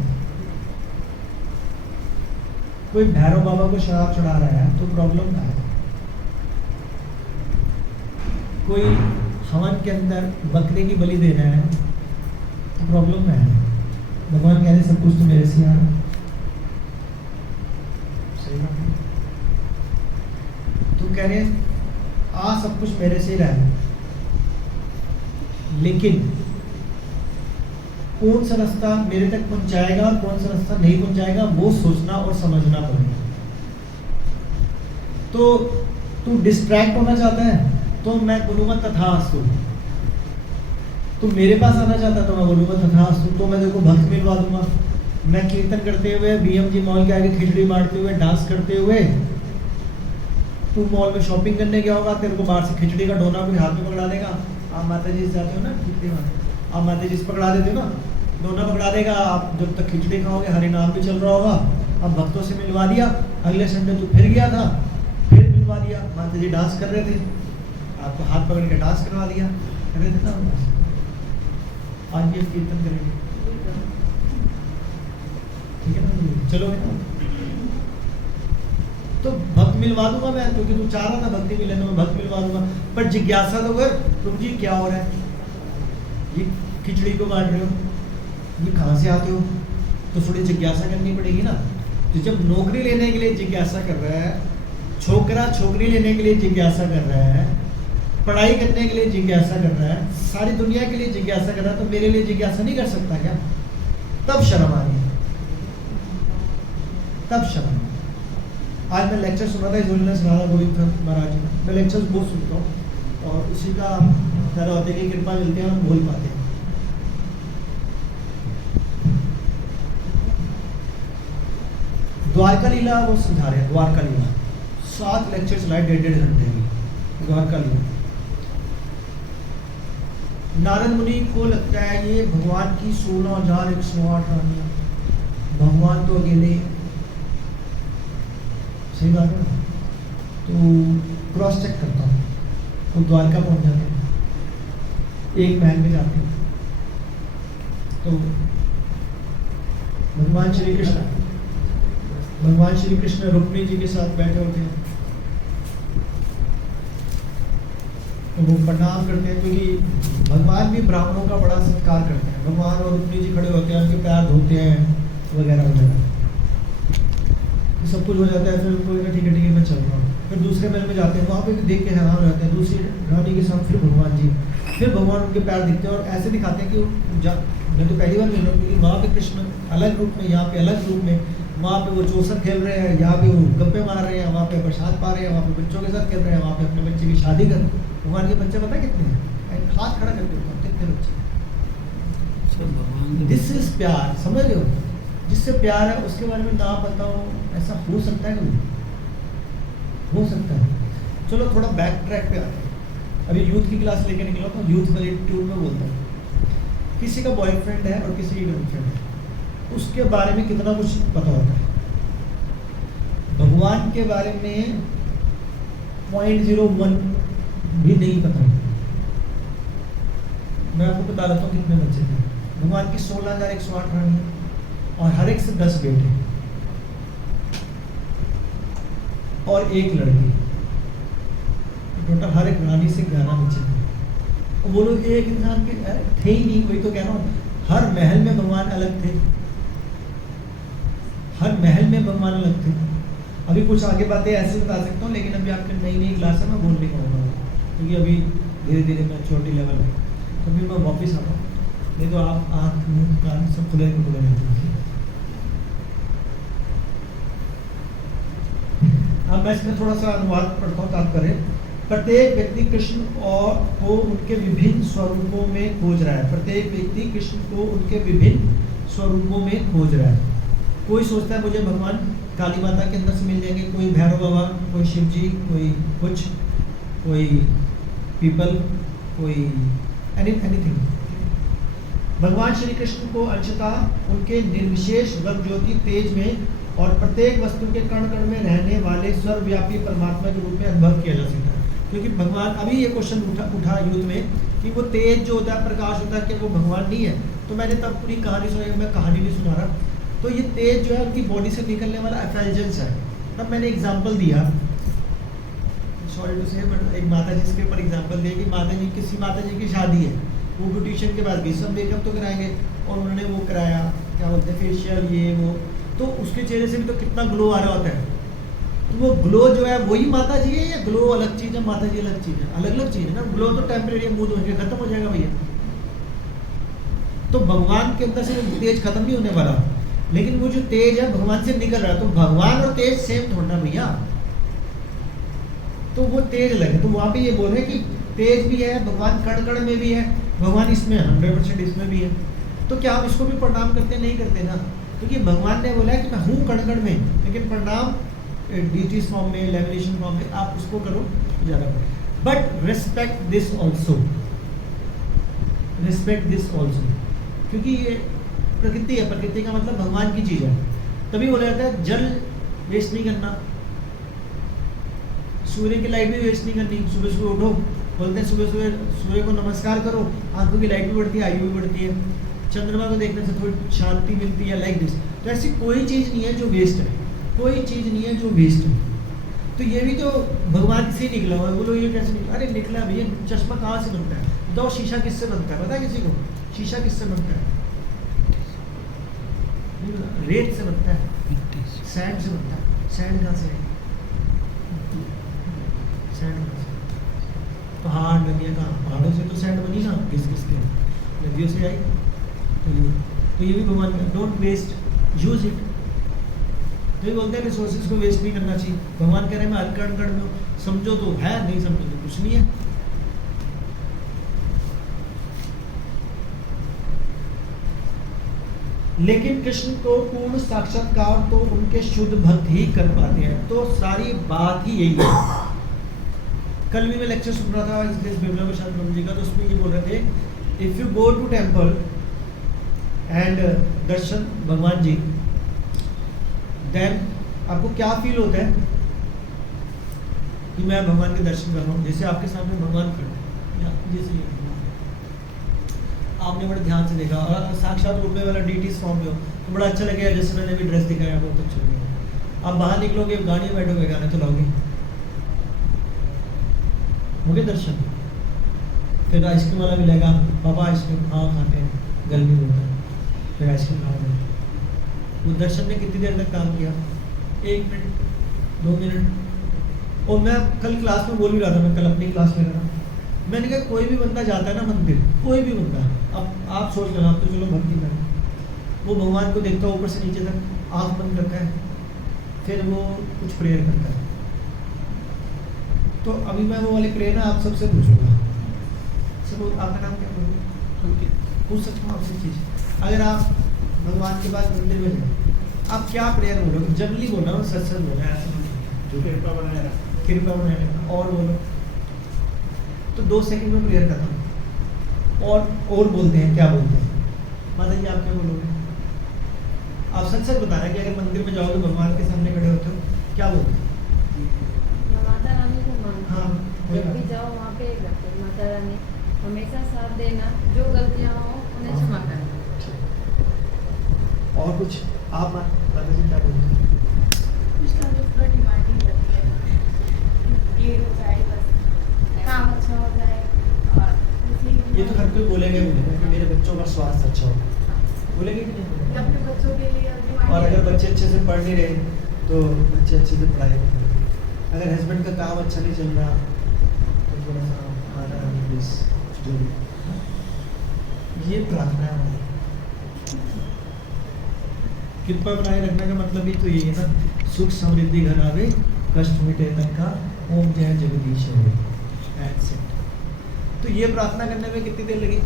कोई भैरव बाबा को शराब चढ़ा रहा है तो प्रॉब्लम कहाँ है? कोई हवन के अंदर बकरे की बलि दे रहा है तो प्रॉब्लम कहाँ है? भगवान कह रहे सब कुछ तो मेरे से आ रहा। सही बात है। तो कह रहे सब कुछ मेरे से ही रहा है, लेकिन कौन सा रास्ता मेरे तक पहुंचाएगा और कौन सा रास्ता नहीं पहुंचाएगा वो सोचना और समझना पड़ेगा। तो तू डिस्ट्रैक्ट होना चाहता है तो मैं बोलूंगा तथास्तु। तू मेरे पास आना चाहता है तो मैं बोलूंगा तथास्तु। तो मैं तेरे को भक्त मिलवा दूंगा। मैं कीर्तन करते हुए BMG मॉल के आगे खिचड़ी बांटते हुए डांस करते हुए, तू मॉल में शॉपिंग करने गया होगा, तेरे को बाहर से खिचड़ी का डोना कोई हाथ में पकड़ा देगा। आप माता जी से जाते हो ना खिचड़ी मांगने, आप माता जी से पकड़ा देते हो ना, डोना पकड़ा देगा। आप जब तक खिचड़ी खाओगे हरि नाम भी चल रहा होगा। अब भक्तों से मिलवा दिया, अगले संडे तू फिर गया था, फिर मिलवा दिया। माता जी डांस कर रहे थे, आपको हाथ पकड़ के डांस करवा दिया। कह रहे थे ना आज भी कीर्तन करेंगे, ठीक है ना, चलोगे ना? तो भक्त मिलवा दूंगा मैं, क्योंकि तू चाह रहा था भक्ति मिले तो मैं भक्त मिलवा दूंगा। पर जिज्ञासा तो कर, तुम जी क्या हो रहा है? ये खिचड़ी को बांट रहे हो, ये कहाँ से आते हो? तो थोड़ी जिज्ञासा करनी पड़ेगी ना। तो जब नौकरी लेने के लिए जिज्ञासा कर रहा है, छोकरा छोकरी लेने के लिए जिज्ञासा कर रहा है, पढ़ाई करने के लिए जिज्ञासा कर रहा है, सारी दुनिया के लिए जिज्ञासा कर रहा है, तो मेरे लिए जिज्ञासा नहीं कर सकता क्या? तब शर्म आ रही है, तब शर्म। आज मैं लेक्चर सुना था इस राधा गोविंद महाराज जी का। मैं लेक्चर्स बहुत सुनता हूँ और उसी का तरह होते कि कृपा मिलती है, हम बोल पाते हैं। द्वारका लीला वो समझा रहे हैं। द्वारका लीला 7 लेक्चर चलाए 1.5 घंटे की द्वारका लीला। नारद मुनि को लगता है ये भगवान की 16,108 रानियां, भगवान तो अकेले। सही बात है ना? तो क्रॉस चेक करता हूँ, तो द्वारका पहुंच जाते हैं, एक महल में जाते हैं, तो भगवान श्री कृष्ण रुक्मिणी जी के साथ बैठे होते हैं। तो वो प्रणाम करते हैं, क्योंकि भगवान भी ब्राह्मणों का बड़ा सत्कार करते हैं। भगवान और रुक्मिणी जी खड़े होते हैं, उनके पैर धोते हैं वगैरह वगैरह, सब कुछ हो जाता है। फिर कोई ना ठीक है मैं चल रहा हूँ। फिर दूसरे महल में जाते हैं, वहाँ पे देख के हैरान हो जाते हैं। दूसरी रानी के साथ फिर भगवान जी, फिर भगवान उनके पैर दिखते हैं और ऐसे दिखाते हैं कि मैं तो पहली बार मिल रहा हूँ, क्योंकि वहाँ पे कृष्ण अलग रूप में, यहाँ पे अलग रूप में। वहाँ पे वो चौसर खेल रहे हैं, यहाँ पे वो गप्पे मार रहे हैं, वहाँ पे प्रसाद पा रहे हैं, वहाँ पे बच्चों के साथ खेल रहे हैं, वहाँ पे अपने बच्चे की शादी कर। भगवान के बच्चे पता है कितने हैं? हाथ खड़ा करके बताओ कितने बच्चे। दिस इज प्यार, समझ रहे हो? जिससे प्यार है उसके बारे में ना बताओ, ऐसा हो सकता है कभी? हो सकता है। चलो थोड़ा बैक ट्रैक पे आते हैं। अभी यूथ की क्लास लेके निकला तो यूथ वाली ट्यून में बोलता हूँ। किसी का बॉयफ्रेंड है और किसी की गर्लफ्रेंड है, उसके बारे में कितना कुछ पता होता है। भगवान के बारे में 0.01 भी नहीं पता। मैं आपको बता रहा हूँ कितने बच्चे थे। भगवान की 16,108 रानी और हर एक से 10 बेटे और 1 लड़की, टोटल हर एक रानी से 11 बच्चे थे। और वो लोग एक इंसान के थे ही नहीं। वही तो कह रहा हूँ, हर महल में भगवान अलग थे, हर महल में भगवान अलग थे। अभी कुछ आगे बातें ऐसे बता सकता हूँ, लेकिन अभी आपके नई क्लास है, मैं बोल नहीं पाऊंगा, क्योंकि अभी धीरे धीरे मैं छोटी लेवल में, तो फिर मैं वापस आता हूँ। नहीं तो आप आँख मुँह कान सब खुले खुले रहते हैं। अब मैं इसमें थोड़ा सा अनुवाद पढ़ता हूँ तात्पर्य। प्रत्येक व्यक्ति कृष्ण को उनके विभिन्न स्वरूपों में खोज रहा है। प्रत्येक व्यक्ति कृष्ण को उनके विभिन्न स्वरूपों में खोज रहा है। कोई सोचता है मुझे भगवान काली माता के अंदर से मिल जाएंगे, कोई भैरव बाबा, कोई शिव जी, कोई कुछ, कोई पीपल, कोई एनीथिंग। भगवान श्री कृष्ण को अंशतः उनके निर्विशेष ब्रह्म ज्योति तेज में और प्रत्येक वस्तु के कण कण में रहने वाले सर्वव्यापी परमात्मा के रूप में अनुभव किया जा सकता है। क्योंकि भगवान, अभी ये क्वेश्चन उठा यूथ में कि वो तेज जो होता है, प्रकाश होता है, कि वो भगवान नहीं है। तो मैंने तब पूरी कहानी सुनाई, मैं कहानी नहीं सुना रहा। तो ये तेज जो है उनकी बॉडी से निकलने वाला एफल्जेंस है। तब मैंने एग्जाम्पल दिया, सॉरी टू से, बट एक माता जी इसके ऊपर एग्जाम्पल दिया कि माता जी, किसी माता जी की शादी है, वो ब्यूटिशियन के पास गई, सब मेकअप तो कराएंगे, और उन्होंने वो कराया, क्या बोलते हैं, फेशियल, ये वो, तो उसके चेहरे से भी तो कितना ग्लो आ रहा होता है। तो वो ग्लो जो है वही माता जी है, या ग्लो अलग चीज़ है, माता जी अलग चीज़ है? अलग अलग चीज़ है ना। ग्लो तो टेम्परेरी, मुँह धोएंगे खत्म हो जाएगा भैया। तो भगवान के अंदर से तेज खत्म नहीं होने वाला, लेकिन वो जो तेज है भगवान से निकल रहा है। तो भगवान और तेज सेम थोड़ा भैया, तो वो तेज लगे। तो वहाँ पे ये बोल रहे हैं कि तेज भी है, भगवान कण कण में भी है, भगवान इसमें 100% इसमें भी है। तो क्या हम इसको भी प्रणाम करते नहीं करते ना? क्योंकि भगवान ने बोला है कि मैं हूँ कण कण में, लेकिन प्रणाम डीटी फॉर्म में, लेमिनेशन फॉर्म में आप उसको करो ज़्यादा। But respect this also, respect this also, क्योंकि ये प्रकृति है, प्रकृति का मतलब भगवान की चीज़ है। तभी बोला जाता है जल वेस्ट नहीं करना, सूर्य की लाइट भी वेस्ट नहीं करनी। सुबह सुबह उठो, बोलते हैं सुबह सुबह सूर्य को नमस्कार करो, आंखों की लाइट भी बढ़ती है, आयु भी बढ़ती है, चंद्रमा को देखने से थोड़ी शांति मिलती है, लाइक दिस। तो ऐसी कोई चीज़ नहीं है जो वेस्ट है, कोई चीज़ नहीं है जो वेस्ट है। तो ये भी तो भगवान से निकला हुआ है। बोलो ये कैसे निकला? अरे निकला भैया, चश्मा कहाँ से बनता है? दो शीशा किससे बनता है? पता है किसी को? शीशा किससे बनता है? रेत से बनता है, सैंड से बनता है। सैंड कहाँ से है? सैंड कहाँ से? पहाड़, नदियाँ कहाँ? पहाड़ों से तो सैंड बनी ना, किस किस के? नदियों से आई। तो ये भी भगवान का, डोंट वेस्ट, यूज इट। तो ये बोलते हैं रिसोर्सेज को वेस्ट नहीं करना चाहिए। भगवान कह रहे हैं मैं हर कण कण में हूँ, समझो तो है, नहीं समझो तो कुछ नहीं है। लेकिन कृष्ण को पूर्ण साक्षात्कार तो उनके शुद्ध भक्त ही कर पाते हैं। तो सारी बात ही यही है। कल भी मैं लेक्चर सुन रहा था इस बिमला प्रसाद ब्रह्म जी का, तो उसमें ये बोल रहे थे, if you go to temple and darshan Bhagwan ji, then आपको क्या फील होता है कि मैं भगवान के दर्शन कर रहा हूँ। जैसे आपके सामने भगवान खड़े हैं, जैसे आपने बड़े ध्यान से देखा और साक्षात रूप में वाला डीटी फॉर्म में हो तो बड़ा अच्छा लगेगा। जैसे मैंने भी ड्रेस दिखाया, बहुत अच्छा लगेगा। आप बाहर निकलोगे, गाड़ी में बैठोगे, गाना चलाओगे, हो गए दर्शन। फिर आइसक्रीम वाला मिलेगा, पापा आइसक्रीम, हाँ खाते हैं, गर्मी होता है, फिर आइसक्रीम खाओगे। वो दर्शन ने कितनी देर तक काम किया? 1 मिनट, 2 मिनट। और मैं कल क्लास में बोल भी रहा था, मैं कल अपनी क्लास में रहा, मैंने कहा कोई भी बंदा जाता है ना मंदिर, कोई भी बंदा, अब आप सोच लेना, आप तो चलो भक्ति में, वो भगवान को देखता है ऊपर से नीचे तक, आँख बंद करता है, फिर वो कुछ प्रेयर करता है। तो अभी मैं वो वाली प्रेयर ना आप सबसे पूछूंगा। सब आपका नाम क्या? पूछ सकता हूँ आपसे चीज़। अगर आप भगवान के पास मंदिर में जाए, आप क्या प्रेयर बोलोगे? जनरली बोल रहा हूँ, सच सच बोल रहा है, ऐसा जो कृपा बनाए रखा, कृपा बनाए रखा, और बोलो तो 2 सेकंड में प्रेयर खत्म। और बोलते हैं, क्या बोलते हैं? माता जी आप क्या बोलोगे? आप सच सच बताना कि अगर मंदिर में जाओगे, भगवान के सामने खड़े होते हो, क्या बोलते हैं? माता रानी को मानते हैं। हाँ, जब भी जाओ वहाँ पे करते हैं, माता रानी हमेशा साथ देना, जो गलतियाँ हो उन्हें क्षमा करना। और कुछ आप माता जी क्या बोलते हैं? ये हो जाए, बस काम अच्छा हो जाए, और ये तो हर कोई बोलेगा कि मेरे बच्चों का स्वास्थ्य अच्छा हो, बोलेंगे कि नहीं बोलेंगे? अपने बच्चों के लिए। और अगर बच्चे अच्छे से पढ़ नहीं रहे तो बच्चे अच्छे से पढ़ाई करें। अगर हस्बैंड का काम अच्छा नहीं चल रहा तो थोड़ा सा माता रानी प्लीज जो भी, ये प्रार्थना है हमारी। कृपा बनाए रखने का मतलब ही तो यही है ना, सुख समृद्धि घर आवे, कष्ट मिटे तन का, ओम जय जगदीश होवे। That's it। तो ये प्रार्थना करने में कितनी देर लगी?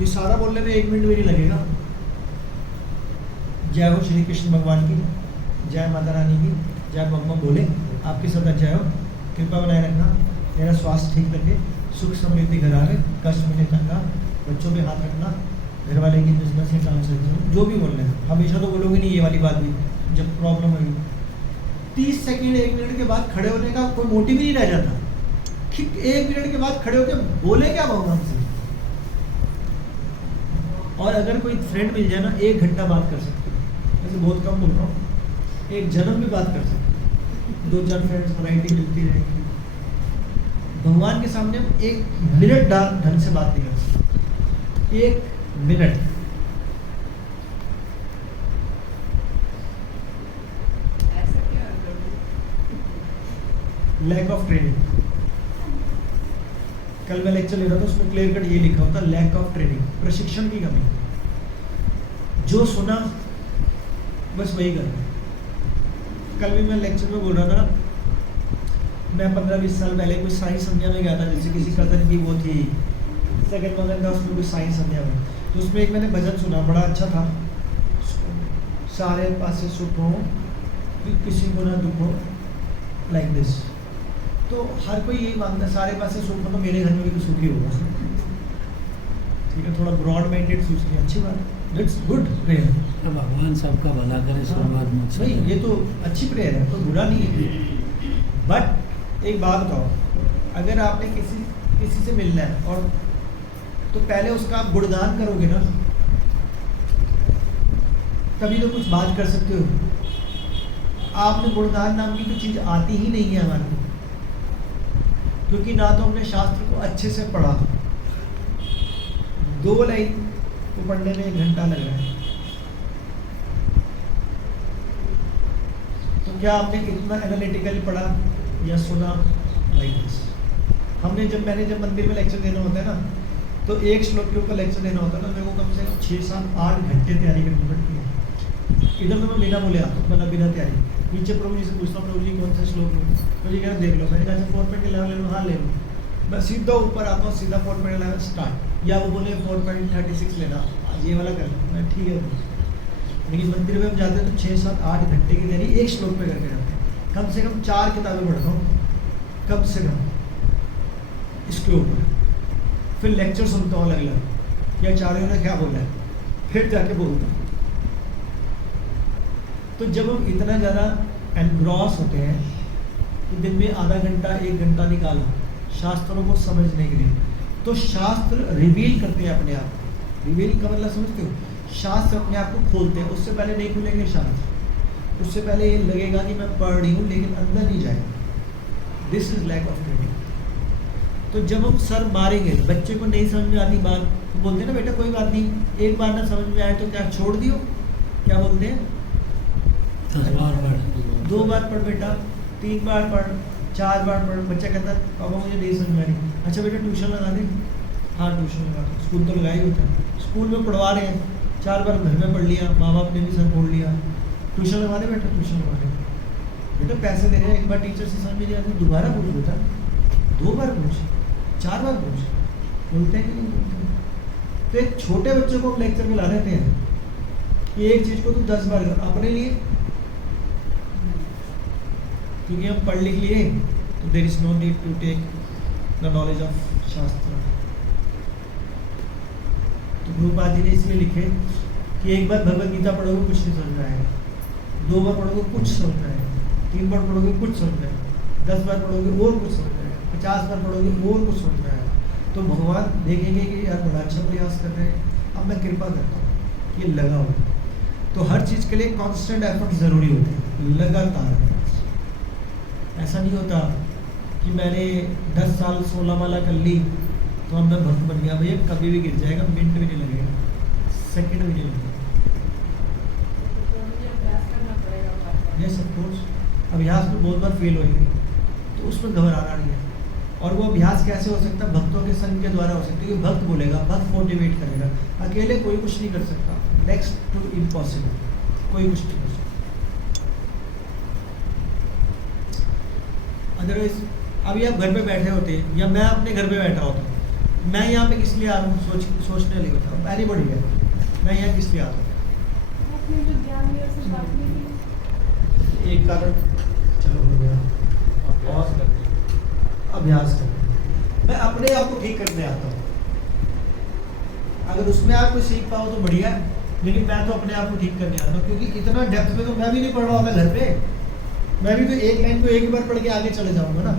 ये सारा बोलने में 1 मिनट भी नहीं लगेगा। जय हो श्री कृष्ण भगवान की, जय माता रानी की, जय मम्मा बोले, आपकी सदा जय हो, कृपा बनाए रखना, मेरा स्वास्थ्य ठीक रखे, सुख समृद्धि घर आवे, कष्ट मिटे तन का, बच्चों पे हाथ रखना, घर वाले की बिजनेस से काम से, जो भी बोल रहे हैं। हमेशा तो बोलोगे नहीं ये वाली बात भी, जब प्रॉब्लम हुई 30 सेकंड 1 मिनट के बाद खड़े होने का कोई मोटिव ही नहीं रह जाता कि 1 मिनट के बाद खड़े होकर बोले क्या भगवान से। और अगर कोई फ्रेंड मिल जाए ना 1 घंटा बात कर सकते हो, वैसे बहुत कम बोल रहा हूँ, 1 जन्म भी बात कर सकते हो, 2-4 फ्रेंड्स वैरायटी मिलती रहेगी। भगवान के सामने हम 1 मिनट ढंग से बात नहीं कर सकते, 1 मिनट। Lack of training. कल मैं लेक्चर ले रहा था, उसमें क्लियर कट ये लिखा होता, लैक ऑफ ट्रेनिंग, प्रशिक्षण की कमी। जो सुना बस वही करना। कल भी मैं लेक्चर में बोल रहा था, मैं 15-20 साल पहले कोई साई संध्या में गया था, जैसे किसी कजन की वो थी सेकंड मगन का, उसमें कोई साई संध्या में, तो उसमें एक मैंने भजन सुना, बड़ा अच्छा था, सारे पासे सुख हो किसी को ना दुख हो, लाइक दिस। तो हर कोई यही मांगता है सारे पासे सुख हो तो मेरे घर में भी तो सुखी होगा, ठीक है, थोड़ा ब्रॉड माइंडेड सोचनी अच्छी बात है, दैट्स गुड प्रेयर। तो भगवान सबका भला करे, शुरुआत में अच्छा नहीं, करे। ये तो अच्छी प्रेयर है, कोई बुरा नहीं है। बट एक बात बताओ, अगर आपने किसी से मिलना है और तो पहले उसका आप गुणगान करोगे ना, तभी तो कुछ बात कर सकते हो। आपने गुणगान नाम की कोई चीज़ आती ही नहीं है हमारे को, क्योंकि ना तो हमने शास्त्र को अच्छे से पढ़ा, 2 लाइन को पढ़ने में 1 घंटा लग रहा है, तो क्या आपने कितना एनालिटिकली पढ़ा या सुना, लाइक दिस। मैंने जब मंदिर में लेक्चर देना होता है ना, तो 1 श्लोक के ऊपर लेक्चर देना होता है ना, मेरे को कम से कम 6-7-8 घंटे तैयारी करनी पड़ती है। इधर तो मैं बिना बोले आता हूँ, मतलब बिना तैयारी, नीचे प्रभु जी से पूछता हूँ, प्रभु जी कौन सा श्लोक लूँ, तो जी कह रहे देख लो, मैंने कहा 4.11 ले लो, हाँ ले लो, मैं सीधा ऊपर आता हूँ, सीधा 4.11 स्टार्ट, या वो बोले 4.36 लेना, ये वाला कर लो, मैं ठीक है। लेकिन मंदिर में हम जाते हैं तो 6-7-8 घंटे की तैयारी 1 श्लोक पे करके जाते हैं, कम से कम 4 किताबें पढ़ता हूँ, कम से कम इसके ऊपर, फिर लेक्चर सुनता हूँ अलग अलग, या आचार्यों ने क्या बोला है, फिर जाके बोलता हूँ। तो जब हम इतना ज़्यादा एनग्रॉस होते हैं कि दिन में आधा घंटा 1 घंटा निकालो शास्त्रों को समझने के लिए, तो शास्त्र रिवील करते हैं अपने आप। रिवील का मतलब समझते हो, शास्त्र अपने आप को खोलते हैं, उससे पहले नहीं खुलेंगे शास्त्र, उससे पहले ये लगेगा कि मैं पढ़ रही हूँ लेकिन अंदर नहीं जाएगा। This is lack of training. तो जब हम सर मारेंगे, बच्चे को नहीं समझ में आती बात, तो बोलते हैं ना बेटा कोई बात नहीं, एक बार ना समझ में आए तो क्या छोड़ दियो, क्या बोलते हैं 10 बार पढ़, 2 बार पढ़ बेटा, 3 बार पढ़, 4 बार पढ़। बच्चा कहता है पापा मुझे नहीं समझ में आ रही, अच्छा बेटा ट्यूशन लगा दे, हाँ ट्यूशन लगा दो, स्कूल तो लगा ही होता है, स्कूल में पढ़वा रहे हैं, 4 बार घर में पढ़ लिया, माँ बाप ने भी सर खोल लिया, ट्यूशन लगवा दे बेटा, ट्यूशन लगवा दे बेटा, पैसे दे रहे हैं, एक बार टीचर से समझ नहीं आती दोबारा पूछ बेटा, 2 बार पूछ, 4 बार पूछ, बोलते हैं कि नहीं बोलते। तो एक छोटे बच्चों को हम लेक्चर में ला देते हैं कि एक चीज़ को तुम 10 बार कर, अपने लिए, क्योंकि हम पढ़ लिख लिए तो there is no need to take the knowledge of shastra. तो गुरुपाद जी ने इसलिए लिखे कि एक बार भगवत गीता पढ़ोगे कुछ नहीं समझ में आएगा, 2 बार पढ़ोगे कुछ समझ में आएगा, 3 बार पढ़ोगे कुछ समझ में आएगा, 10 बार पढ़ोगे और कुछ समझ में आएगा, 50 बार पढ़ोगे और कुछ समझ में आएगा। तो भगवान देखेंगे कि यार बड़ा अच्छा प्रयास कर रहे हैं, अब मैं कृपा करता हूँ, ये लगा हुआ। तो हर चीज़ के लिए कॉन्स्टेंट एफर्ट ज़रूरी होते हैं, लगातार। ऐसा नहीं होता कि मैंने 10 साल 16 माला कर ली तो अब मैं भक्त बन गया। भैया कभी भी गिर जाएगा, मिनट भी नहीं लगेगा, सेकंड भी नहीं लगेगा। यस ऑफ कोर्स, अभ्यास में बहुत बार फेल होएंगे तो उसमें घबराना नहीं है। और वो अभ्यास कैसे हो सकता है? भक्तों के संग के द्वारा हो सकता है, क्योंकि भक्त बोलेगा, भक्त मोटिवेट करेगा, अकेले कोई कुछ नहीं कर सकता, नेक्स्ट टू इम्पॉसिबल, कोई कुछ नहीं कर सकता। अदरवाइज अभी आप घर पे बैठे होते या मैं अपने घर पे बैठा होता, मैं यहाँ पे किस लिए आ रहा हूँ? सोचने लिए होता है, एनीबॉडी है, मैं यहाँ किस लिए आता हूँ? आपने जो ज्ञान लिया उसे बांटने के लिए। एक कारण चलो हो गया, अभ्यास करते, मैं अपने आप को ठीक करने आता हूँ। अगर उसमें आप कुछ सीख पाओ तो बढ़िया है, लेकिन मैं तो अपने आप को ठीक करने आता हूँ, क्योंकि इतना डेप्थ में तो मैं भी नहीं पढ़ रहा होता घर पे। मैं भी तो एक लाइन को एक ही बार पढ़ के आगे चले जाऊंगा ना।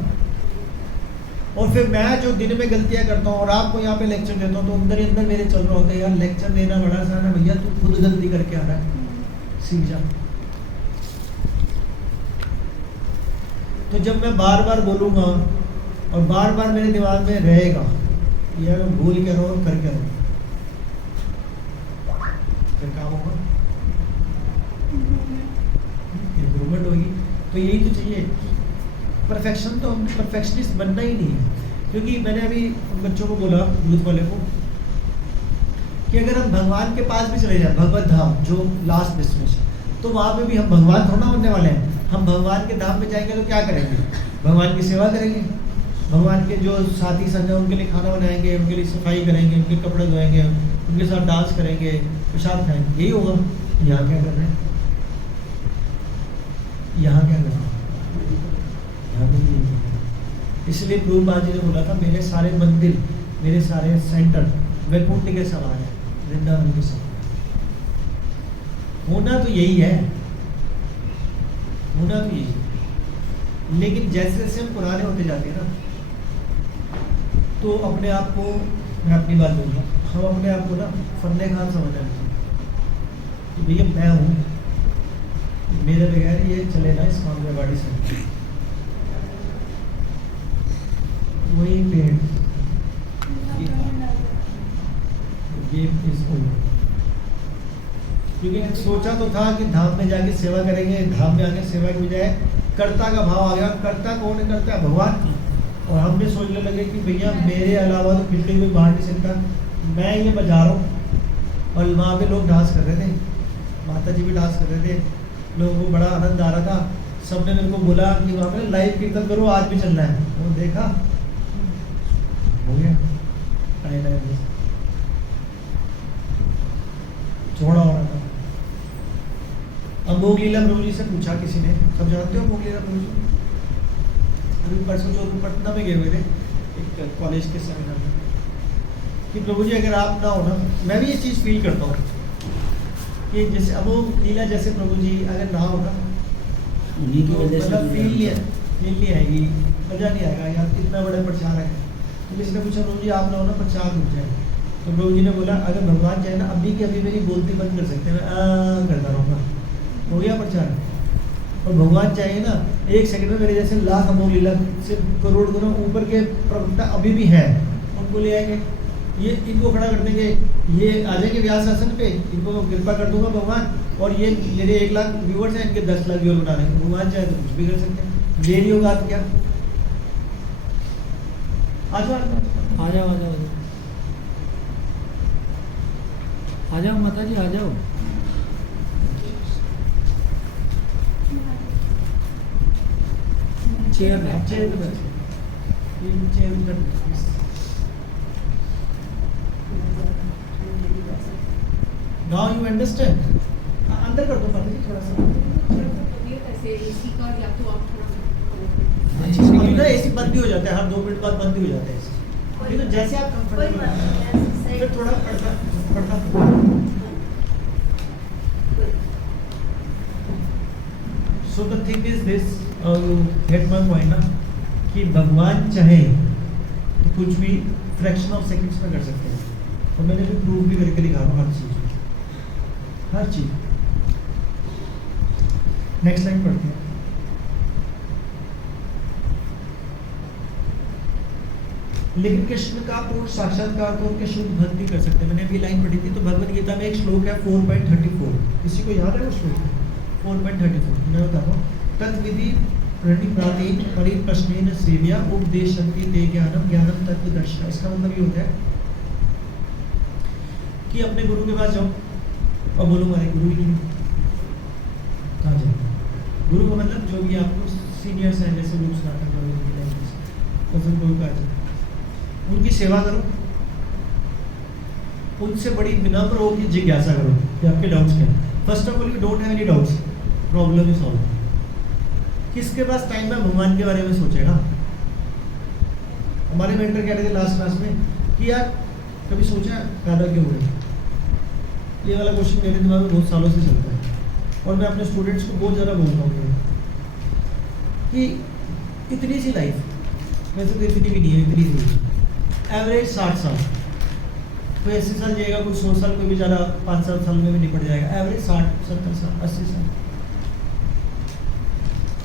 और फिर मैं जो दिन में गलतियां करता हूँ और आपको यहाँ पे लेक्चर देता हूँ, तो अंदर ही अंदर मेरे चल रहा होता है, यार लेक्चर देना बड़ा आसान है भैया, तू खुद गलती करके आ रहा है, सीख जा। तो जब मैं बार बार बोलूँगा और बार बार मेरे दिमाग में रहेगा यार मैं भूल के रहो कर क्या रहो, फिर काम होगा, इम्प्रूवमेंट होगी। तो यही तो चाहिए। परफेक्शन तो हमने परफेक्शनिस्ट बनना ही नहीं है, क्योंकि मैंने अभी बच्चों को बोला, यूथ वाले को, कि अगर हम भगवान के पास भी चले जाए, भगवत धाम जो लास्ट डेस्टिनेशन, तो वहाँ पे भी हम भगवान थोड़ा होने वाले हैं। हम भगवान के धाम में जाएंगे तो क्या करेंगे? भगवान की सेवा करेंगे, भगवान के जो साथी संग हैं उनके लिए खाना बनाएंगे, उनके लिए सफाई करेंगे, उनके कपड़े धोएंगे, उनके साथ डांस करेंगे, प्रसाद खाएंगे, यही होगा। यहाँ क्या कर रहे हैं? यहाँ क्या कर रहे हैं? यहाँ भी नहीं है। इसलिए प्रभुपाद जी ने बोला था, मेरे सारे मंदिर, मेरे सारे सेंटर वैकुंठ के समान है, वृंदावन के समान। होना तो यही है, होना तो यही है। लेकिन जैसे जैसे हम पुराने होते जाते हैं ना, तो अपने आप को, मैं अपनी बात बोलूँगा, हम अपने आप को ना फन्ने खान समझना लगते हैं कि भैया मैं हूँ, मेरे बगैर ये चले ना इस मामले गाड़ी से। वही पेड़ ये इस क्योंकि सोचा तो था कि धाम में जाके सेवा करेंगे, धाम में आके सेवा की बजाय कर्ता का भाव आ गया। कर्ता कौन है? कर्ता है भगवान। और हम भी सोचने लगे कि भैया मेरे अलावा तो किसी कोई बाहर नहीं सकता, मैं ये बजा रहा हूँ। और वहाँ पे लोग डांस कर रहे थे, माता जी भी डांस कर रहे थे, लोगों को बड़ा आनंद आ रहा था। सबने मेरे को बोला कि वहाँ पे लाइव कीर्तन करो, आज भी चलना है। वो देखा, हो गया छोड़ा हो रहा था। अमोघ लीला प्रभु जी से पूछा किसी ने, सब जानते हो अमोघ लीला प्रभु जी? अभी परसों जो पटना में गए हुए थे एक कॉलेज के सेमिनार में, कि प्रभु जी अगर आप ना हो ना, मैं भी ये चीज़ फील करता हूँ कि जैसे अमोघ लीला जैसे प्रभु जी अगर ना हो ना, उन्हीं की तो वजह से मतलब फील नहीं आएगी, मजा नहीं आएगा यार, कितना बड़ा प्रचार है। तो किसी ने पूछा प्रभु जी आप ना हो ना प्रचार रुक जाए, तो प्रभु जी ने बोला अगर भगवान चाहे ना अभी की अभी मेरी बोलती बंद कर सकते हैं, मैं करता रहूँगा, हो गया प्रचार। और भगवान चाहिए ना एक सेकंड में मेरे जैसे लाख अमोघ लीला से करोड़ गुना ऊपर के प्रवक्ता अभी भी हैं, उनको ले आएंगे, ये इनको खड़ा कर देंगे, ये आ जाएंगे व्यास आसन पे, इनको कृपा कर दूंगा भगवान, और ये मेरे 1 लाख व्यूअर्स हैं, इनके 10 लाख व्यूअर बना देंगे। भगवान चाहे तो कुछ भी कर सकते हैं, देरी होगा तो क्या। आ जाओ आ जाओ आ जाओ माता जी, आ जाओ। चेयर में चेयर पे नाउ यू अंडरस्टैंड। अंदर कर दो माता जी थोड़ा सा। ऐसे एसी का या तो आप थोड़ा अभी ना एसी बंद ही हो जाता है, हर 2 मिनट बाद बंद ही हो जाता है एसी। अभी तो जैसे आप कंफर्टेबल फिर थोड़ा पढ़ना। So the thing is this, gate my point ना, कि भगवान चाहे तो कुछ भी फ्रैक्शन ऑफ सेकंड्स में कर सकते हैं। और मैंने भी प्रूफ भी करके दिखा रहा हूँ हर चीज। नेक्स्ट लाइन पढ़ते हैं। लेकिन कृष्ण का पूर्ण साक्षात्कार तो उनके शुद्ध भक्ति कर सकते हैं। मैंने अभी लाइन पढ़ी थी, तो भगवद गीता में एक श्लोक है 4.34, किसी को याद है वो श्लोक? 4.34 मैं बताता हूँ। तत्विधि प्रणिप्रातेन परिप्रश्नेन सेव्या उपदेशन्ति ते ज्ञानम ज्ञानम तत्वदर्शिनः। इसका मतलब ये होता है कि अपने गुरु के पास जाओ और बोलो हमारे गुरु ही नहीं, कहाँ जाओ? गुरु का मतलब जो भी आपको सीनियर्स हैं, जैसे लोग स्नातक उनकी सेवा करो, उनसे बड़ी विनम्र हो कि जिज्ञासा करो कि आपके डाउट्स क्या हैं। First of all you don't have any doubts, problem is solve. किसके पास टाइम है भगवान के बारे में सोचेगा? हमारे मेंटर कह रहे थे लास्ट क्लास में कि यार कभी सोचा पैदा क्यों हुए? ये वाला क्वेश्चन मेरे दिमाग में बहुत सालों से चलता है और मैं अपने स्टूडेंट्स को बहुत ज़्यादा बोलता हूँ कि इतनी सी लाइफ, वैसे तो इतनी भी नहीं है, इतनी सी एवरेज 60 साल, कोई 80 साल जिएगा, कोई 100 साल, कोई भी ज़्यादा 5-7 साल में भी निपट जाएगा। एवरेज 60-70 साल, 80 साल,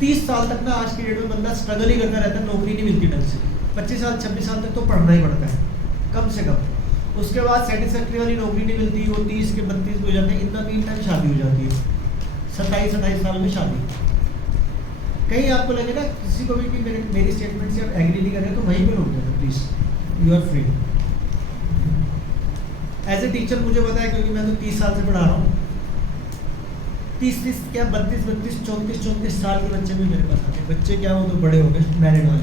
30 साल तक ना आज की डेट में बंदा स्ट्रगल ही करता रहता है, नौकरी नहीं मिलती ढंग से। 25 साल 26 साल तक तो पढ़ना ही पड़ता है कम से कम, उसके बाद सेटिस्फैक्ट्री वाली नौकरी नहीं मिलती, वो 30 के 32 हो जाते हैं, इन द मीन टाइम शादी हो जाती है, 27-28 साल में शादी। कहीं आपको लगे ना किसी को भी कि मेरी स्टेटमेंट से आप एग्री नहीं कर रहे तो वहीं पे रोक देना please, you are free. As a teacher मुझे पता है, क्योंकि मैं तो 30 साल से पढ़ा रहा हूँ, 30 क्या 32, 34 साल के बच्चे भी मेरे पास आते हैं। बच्चे क्या, वो तो बड़े हो गए, मैरिड वाले,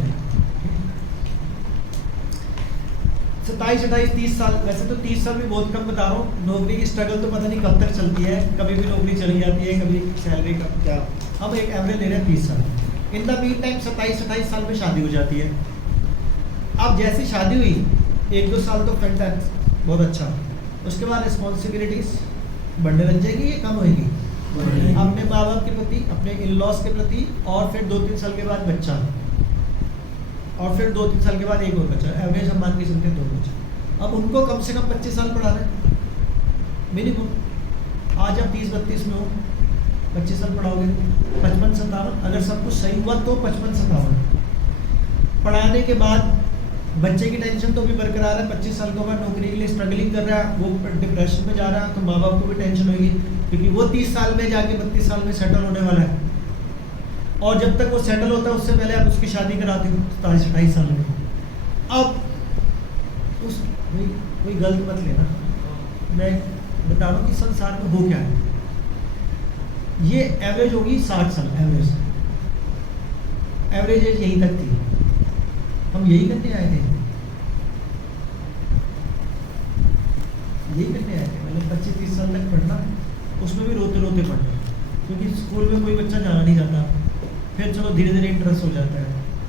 27-28-30 साल। वैसे तो 30 साल भी बहुत कम बता रहा हूँ, नौकरी की स्ट्रगल तो पता नहीं कब तक चलती है, कभी भी नौकरी चली जाती है, कभी सैलरी का क्या। हम एक एवरेज ले रहे हैं 30 साल, इन द मीन टाइम 27-28 साल में शादी हो जाती है। अब जैसी शादी हुई 1-2 साल तो फैंटास्टिक, बहुत अच्छा, उसके बाद रिस्पॉन्सिबिलिटीज बढ़ने लग जाएगी, ये कम होएगी अपने माँ बाप के प्रति, अपने इन लॉज के प्रति, और फिर 2-3 साल के बाद बच्चा, और फिर 2-3 साल के बाद एक और बच्चा, एवरेज हम मान के चलते हैं 2 बच्चे। अब उनको कम से कम 25 साल पढ़ाना है मिनिमम। आज आप 30-32 में हो, 25 साल पढ़ाओगे, 55-57, अगर सब कुछ सही हुआ तो 55-57 पढ़ाने के बाद बच्चे की टेंशन तो भी बरकरार है। 25 साल के बाद नौकरी के लिए स्ट्रगलिंग कर रहा है, वो डिप्रेशन में जा रहा है, तो माँ बाप को भी टेंशन होगी, क्योंकि वो 30 साल में जाके 32 साल में सेटल होने वाला है, और जब तक वो सेटल होता है उससे पहले आप उसकी शादी कराते हो 27-28 साल में। अब उस कोई गलत मत लेना, मैं बता रहा हूँ कि संसार में हो क्या है। ये एवरेज होगी 60 साल, एवरेज एज यहीं तक थी, हम यही करने आए थे, मतलब 25-30 साल तक पढ़ना, उसमें भी रोते रोते पढ़ना, क्योंकि स्कूल में कोई बच्चा जाना नहीं चाहता, फिर चलो धीरे धीरे इंटरेस्ट हो जाता है,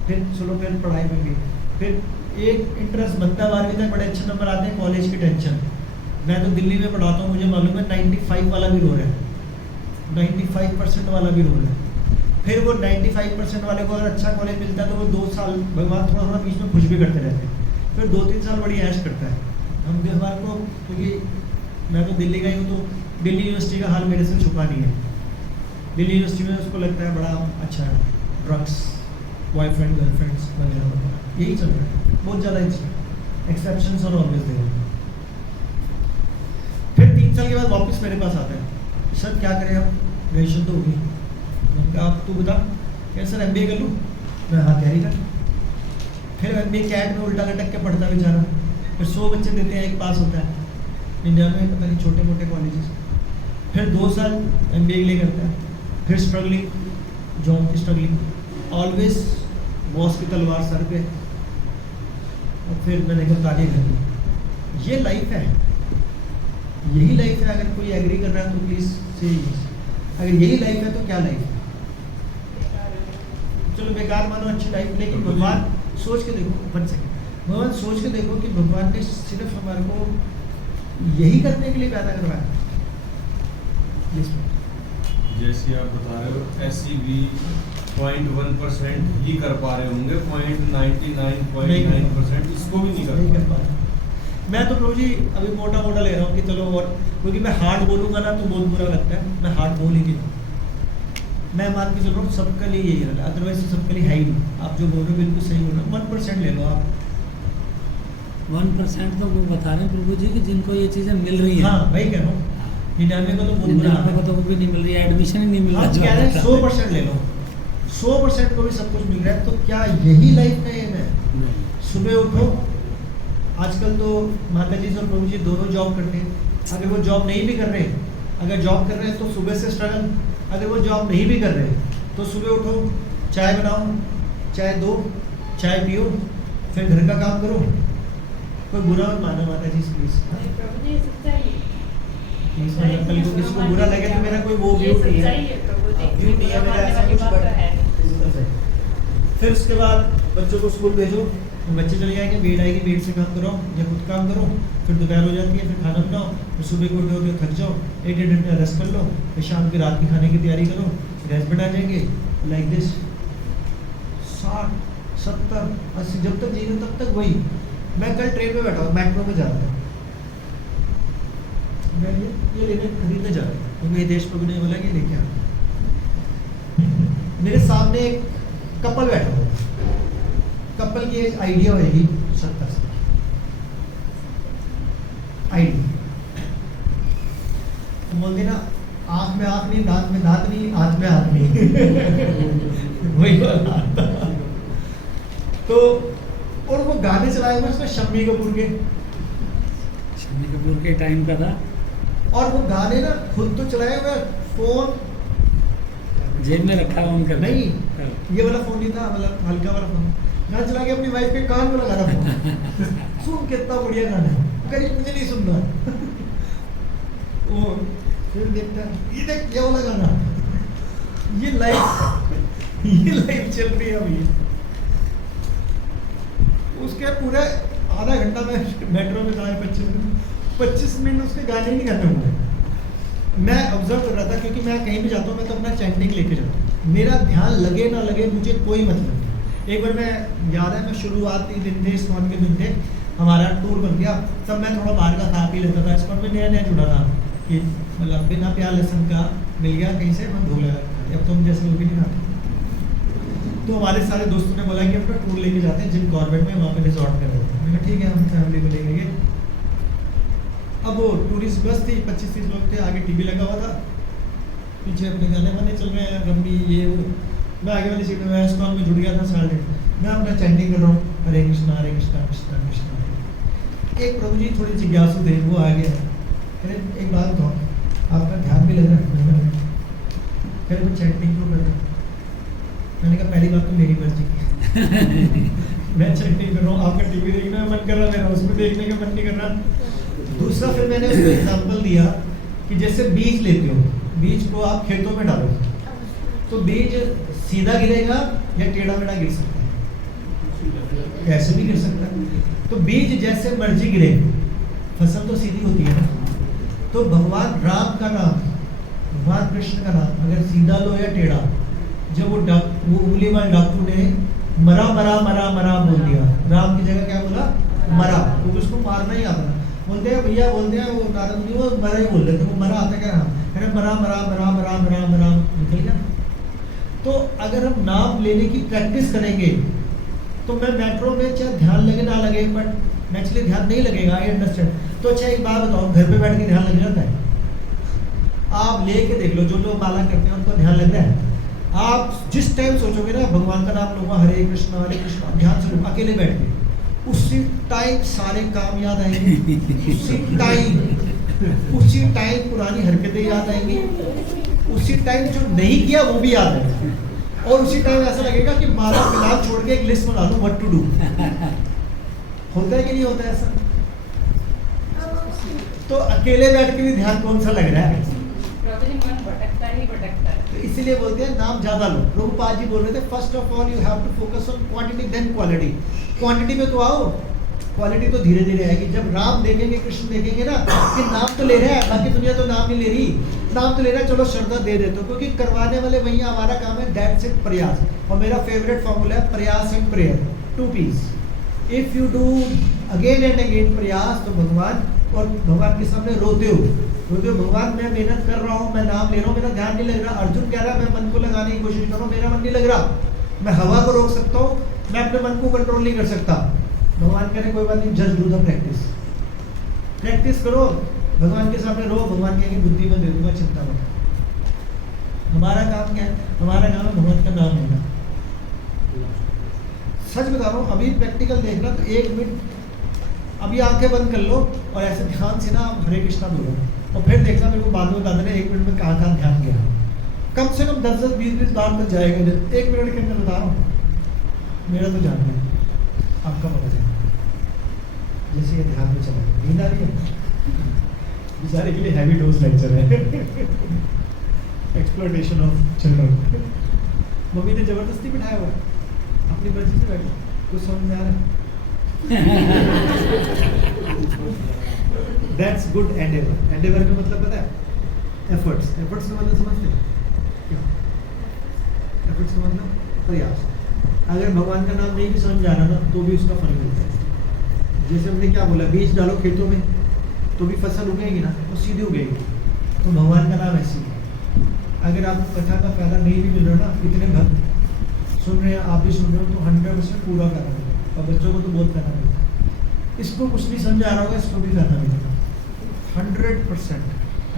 फिर चलो फिर पढ़ाई में भी, फिर एक इंटरेस्ट बनता है, 12वीं तक बड़े अच्छे नंबर आते हैं, कॉलेज की टेंशन। मैं तो दिल्ली में पढ़ाता हूँ, मुझे मालूम है 95 वाला भी रो रहा है, 95% वाला भी रो रहा है। फिर वो 95% वाले को अगर अच्छा कॉलेज मिलता है तो वो 2 साल भगवान थोड़ा थोड़ा बीच में खुश भी करते रहते हैं, फिर 2-3 साल बड़ी ऐश करता है। हम हमारे को, क्योंकि मैं तो दिल्ली का ही हूँ, तो दिल्ली यूनिवर्सिटी का हाल मेरे से छुपा नहीं है। दिल्ली यूनिवर्सिटी में उसको लगता है बड़ा अच्छा है, ड्रग्स, बॉयफ्रेंड गर्लफ्रेंड्स वगैरह वगैरह, यही चल रहा है, बहुत ज़्यादा एक्सेप्शंस और ऑलवेज देयर। फिर 3 साल के बाद वापस मेरे पास आता है, सर क्या करें, अब ग्रेजुएशन तो होगी, मैंने कहा आप तू बता, क्या सर MBA कर लूँ, मैं हाँ कैरी कर। फिर MBA कैट में उल्टा लटक के पढ़ता बेचारा, फिर 100 बच्चे देते हैं, एक पास होता है इंडिया में, पता नहीं छोटे मोटे कॉलेजेस। फिर 2 साल MBA के लिए करता है, फिर स्ट्रगलिंग, जॉब की स्ट्रगलिंग, ऑलवेज बॉस की तलवार सर पे, और फिर मैंने कहा ताली कर दी। ये लाइफ है, यही लाइफ है। अगर कोई एग्री कर रहा है तो प्लीज़ से, अगर यही लाइफ है तो क्या लाइफ है? चलो बेकार मानो, अच्छी लाइफ, लेकिन भगवान सोच के देखो, 1 सेकेंड, भगवान सोच के देखो कि भगवान ने सिर्फ हमारे को यही करने के लिए पैदा करवाया। जैसे आप बता रहे हो, ऐसी भी 0.1% ही कर पा रहे होंगे, 0.99.9% इसको भी नहीं कर पा रहे। मैं तो प्रभु जी अभी मोटा ले रहा हूँ कि चलो, और क्योंकि मैं हार्ड बोलूँगा ना तो बहुत बुरा लगता है, मैं हार्ड बोल ही नहीं रहा, मैं मान के चल रहा हूँ सबके लिए यही रहता है, अदरवाइज तो सबके लिए है ही नहीं। आप जो बोल रहे हो बिल्कुल सही बोल रहे हो, 1% ले लो आप। 1% तो वो बता रहे हैं प्रभु जी कि जिनको ये चीज़ें मिल रही हैं। हाँ वही कह रहा हूँ, 99 को तो बहुत बुरा को तो वो भी नहीं मिल रही है, एडमिशन ही नहीं मिल रहा। आप कह रहे हैं 100% ले लो, 100% को भी सब कुछ मिल रहा है, तो क्या यही लाइफ में है? सुबह उठो, आजकल तो माता जी और प्रभु जी दोनों जॉब करते हैं, अगर वो जॉब नहीं भी कर रहे, अगर जॉब कर रहे हैं तो सुबह से स्ट्रगल, अगर वो जॉब नहीं भी कर रहे तो सुबह उठो, चाय बनाओ, चाय दो, चाय पियो, फिर घर का काम करो। कोई बुरा मत मानो माता जी प्लीज, कल को किसी को बुरा लगे तो मेरा कोई वो व्यू नहीं है, व्यू नहीं है मेरा, ऐसा कुछ। फिर उसके बाद बच्चों को स्कूल भेजो, वो बच्चे चले जाएंगे, मेड आएगी, मेड से काम कराओ या खुद काम करो, फिर दोपहर हो जाती है, फिर खाना बनाओ, फिर सुबह को उठे होते थक जाओ, 1-1.5 घंटा रेस्ट कर लो, फिर शाम के रात की खाने की तैयारी करो, हस्बैंड आ जाएंगे लाइक दिस 60, 70, 80 जब तक जीरो तब तक वही। मैं कल ट्रेन में बैठा हूँ, मेट्रो में जा रहा था, मैं ये लेने खरीदने जा रहा था, क्योंकि देश प्रभु ने बोला कि लेके आ। मेरे सामने एक कपल बैठा हुआ, कपल की एक आइडिया होगी 70 साल आइडिया, बोलते ना आँख में आँख नहीं, दांत में दांत नहीं, हाथ में हाथ नहीं वही वाला था। तो और वो गाने चलाए हुए उसमें शम्मी कपूर के, शम्मी कपूर के टाइम का था, और वो गाने ना खुद तो चलाए हुए, फोन जेब में रखा हुआ उनका नहीं, ये वाला फोन नहीं था, मतलब हल्का वाला फोन, गाना चला के अपनी वाइफ के कान में लगा रहा फोन सुन कितना बढ़िया गाना है, कहीं मुझे नहीं सुनना वो फिर देखता है, ये देख ये वाला गाना, ये लाइफ चल रही है अभी। उसके पूरे आधा घंटा में मेट्रो में था, 25 मिनट उसके गाने ही नहीं खत्म हुए। मैं ऑब्जर्व कर रहा था, क्योंकि मैं कहीं भी जाता हूँ मैं तो अपना चैंटिंग लेके जाता हूँ, मेरा ध्यान लगे ना लगे मुझे कोई मतलब नहीं। एक बार मैं याद है, मैं शुरुआती दिन थे, इस्कॉन के दिन थे, हमारा टूर बन गया, तब मैं थोड़ा बाहर का खा पी लेता था, इस्कॉन में नया नया जुड़ा था कि मतलब बिना प्यार लहसुन का मिल गया कहीं से, मैं भूल गया, अब तुम जैसे लोग भी नहीं खाते। तो हमारे सारे दोस्तों ने बोला कि अपना टूर लेके जाते हैं जिम कॉर्बेट में, वहाँ पे रिजॉर्ट कर रहे थे। मैंने कहा ठीक है, हम फैमिली को लेंगे। अब वो टूरिस्ट बस थी, 25-30 लोग थे, आगे टीवी लगा हुआ था, पीछे अपने गाने वाने चल रहे हैं, रम्मी ये वो। मैं आगे वाली सीट में, मैं इस्कॉन में जुड़ गया था 1.5, मैं अपना चैंटिंग कर रहा हूँ, हरे कृष्णा कृष्णा कृष्णा। एक प्रभु जी थोड़े जिज्ञासु थे, वो आ गए, अरे एक बात बताओ, आपका ध्यान भी लग रहा है? फिर वो चैंटिंग क्यों कर रहे हैं? मैंने कहा पहली बात तो मेरी मर्जी की मैं चैंटिंग कर रहा हूँ, आपका टीवी देखने का मन कर रहा है, मेरा उसमें देखने का मन नहीं कर रहा। दूसरा फिर मैंने उसको एग्जाम्पल दिया कि जैसे बीज लेते हो, बीज को आप खेतों में डालो तो बीज सीधा गिरेगा या टेढ़ा मेढ़ा गिर सकता है, कैसे भी गिर सकता है। तो बीज जैसे मर्जी गिरे, फसल तो सीधी होती है ना। तो भगवान राम का नाम, भगवान कृष्ण का नाम अगर सीधा लो या टेढ़ा, जब वो उंगली वाले डाकू ने मरा मरा मरा मरा बोल दिया, राम की जगह क्या बोला? मरा, वो उसको मारना ही आता था। बोलते हैं भैया, बोलते हैं वो नारद जी, वो मरा ही बोल रहे थे, वो मरा आता क्या? अरे मरा मरा मरा मरा मरा मरा निकल गया। तो अगर हम नाम लेने की प्रैक्टिस करेंगे तो मैं मेट्रो में चाहे ध्यान लगे ना लगे, बट नेचुरली ध्यान नहीं लगेगा, आई अंडरस्टैंड। तो अच्छा एक बात बताओ, घर पे बैठ के ध्यान लग जाता है? आप लेके देख लो, जो लोग माला करते हैं उनको ध्यान लग रहा है। आप जिस टाइम सोचोगे ना भगवान का नाम लूंगा, हरे कृष्णा ध्यान से लूंगा, अकेले बैठ के, उसी टाइम सारे काम याद आएंगे, उसी टाइम पुरानी हरकतें याद आएंगी, उसी टाइम जो नहीं किया वो भी याद आएगा, और उसी टाइम ऐसा लगेगा कि माला मिलाप छोड़ के एक लिस्ट बना दूं व्हाट टू डू। होता है कि नहीं होता है ऐसा? तो अकेले बैठ के भी ध्यान कौन सा लग रहा है? मन भटकता ही भटकता है। तो इसीलिए बोलते हैं नाम ज्यादा लो। प्रभुपाद जी बोल रहे थे, first of all you have to focus on quantity then quality. Quantity में तो आओ, क्वालिटी तो धीरे धीरे आएगी। जब राम देखेंगे, कृष्ण देखेंगे ना कि नाम तो ले रहा है, बाकी दुनिया तो नाम नहीं ले रही, नाम तो ले रहा है, चलो श्रद्धा दे देते हो, क्योंकि करवाने वाले वही, हमारा काम है, दैट्स इट, प्रयास। और मेरा फेवरेट फॉर्मूला है प्रयास and prayer, 2 P's. If you do again and again प्रयास, तो भगवान, और भगवान के सामने रोते हो भगवान मैं मेहनत कर रहा हूँ, मैं नाम ले रहा हूँ, मेरा ध्यान नहीं लग रहा। अर्जुन कह रहा है मैं मन को लगाने की कोशिश कर रहा हूँ, मेरा मन नहीं लग रहा। मैं हवा को रोक सकता हूँ, मैं अपने मन को कंट्रोल नहीं कर सकता। भगवान कह रहे कोई बात नहीं, जस्ट डू द प्रैक्टिस करो, भगवान के सामने रो, भगवान कहेंगे बुद्धि में दे दूंगा, चिंता मत। हमारा काम क्या है? हमारा काम है भगवान का नाम लेना। सच बता रहा हूँ, अभी प्रैक्टिकल देखना तो 1 मिनट अभी आंखें बंद कर लो और ऐसे ध्यान से ना हरे कृष्णा बोलो, और फिर देखना मेरे को बाद में बता देना 1 मिनट में कहाँ कहाँ ध्यान गया। कम से कम 10-10, 20-20 बार तक जाएगा। 1 मिनट के अंदर बता रहा हूँ, मेरा तो जानना है, आपका पता जाए। जैसे ये ध्यान में चला गया, नींद आ रही है, बेचारे के लिए हैवी डोज लेक्चर है एक्सप्लोइटेशन ऑफ चिल्ड्रन। मम्मी ने जबरदस्ती बिठाया हुआ, अपनी मर्जी से बैठो, कुछ समझ में आ रहा है। That's good Endeavour. एंडेवर का मतलब पता है? एफर्ट्स। एफर्ट्स का मतलब समझते हैं क्या? एफर्ट्स का मतलब प्रयास। अगर भगवान का नाम नहीं भी समझ आ रहा ना तो भी उसका फल मिलता है। जैसे हमने क्या बोला, बीज डालो खेतों में तो भी फसल उगेगी ना, वो सीधी उगेगी। तो भगवान का नाम ऐसी है। अगर आपको कथा का फायदा नहीं भी मिल रहा ना, इतने भक्त सुन रहे हैं, आप भी सुन रहे हो, तो 100% पूरा करना मिलेगा। और बच्चों को तो बहुत करना मिलेगा। इसको कुछ नहीं समझ आ रहा होगा, इसको भी करना मिलेगा 100%।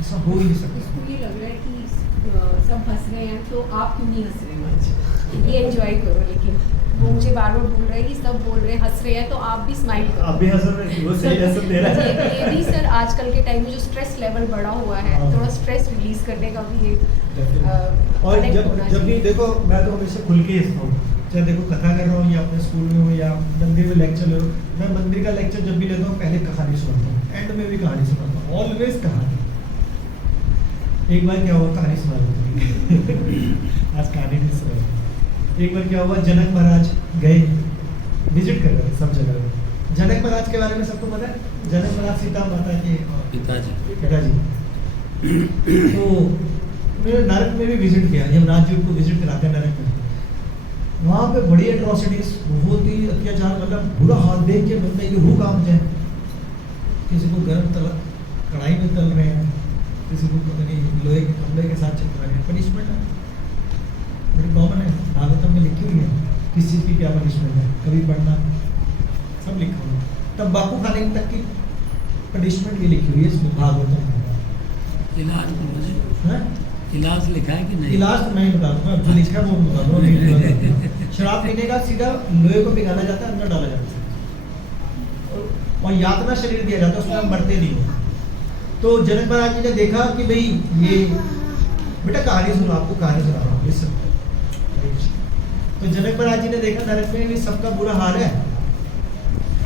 ऐसा हो ही नहीं सकता। उसको ये लग रहा है कि सब हंस रहे हैं तो आप क्यों नहीं हंस रहे हैं, ये एंजॉय करो। लेकिन वो मुझे बार बार बोल रहे हैं कि सब बोल रहे हैं हंस रहे हैं तो आप भी स्माइल करो। आप भी हंस रहे हैं, वो सही लेसन दे रहा है। ये भी सर आजकल के टाइम में जो स्ट्रेस लेवल बढ़ा हुआ है, हाँ। थोड़ा स्ट्रेस रिलीज करने का भी ये और connect जब होना जब भी चाहिए। देखो, मैं तो हमेशा खुल के हंसता हूँ, चाहे देखो कथा कर रहा हूँ या अपने स्कूल में हो या मंदिर में लेक्चर ले रहा हूँ। मैं मंदिर का लेक्चर जब भी लेता हूँ पहले कहानी सुनाता हूँ, एंड में भी कहानी सुनाता हूँ, ऑलवेज कहानी। एक बार क्या हुआ, कहानी सुना रहा आज कहानी नहीं सुना। एक बार क्या हुआ, जनक महाराज गए विजिट कर रहे सब जगह। जनक महाराज के बारे में सबको पता है, जनक महाराज सीता माता के पिताजी। तो मैंने नरक में भी विजिट किया, यमराज जी को विजिट कराते हैं नरक में। वहाँ पे बड़ी एट्रोसिटीज, बहुत ही अत्याचार, मतलब बुरा हाल देख के बंदे की रूह कांप जाए। किसी को गर्म कढ़ाई में तल रहे हैं, किसी को पता नहीं लोहे के खंभे के साथ चिपका रहे हैं। पनिशमेंट है, बड़ी कॉमन है, भागवतम में लिखी हुई है किस चीज़ की क्या पनिशमेंट है, कभी पढ़ना, सब लिखा हुआ है। तंबाकू खाने तक की पनिशमेंट भी लिखी हुई है इसमें भागवतम में। इलाज लिखा है कि नहीं? इलाज तो मैं ही बता दूंगा, जो लिखा है वो बता दूंगा। शराब पीने का सीधा लोहे को पिघाला जाता है, अंदर डाला जाता है और यातना शरीर दिया जाता है, उसमें हम मरते नहीं हो। तो जनक महाराज जी ने देखा कि भाई ये बेटा कहानी सुनो, आपको कहानी सुना रहा हूँ, लिसन। तो जनक महाराज जी ने देखा नरक में भी सबका बुरा हाल है।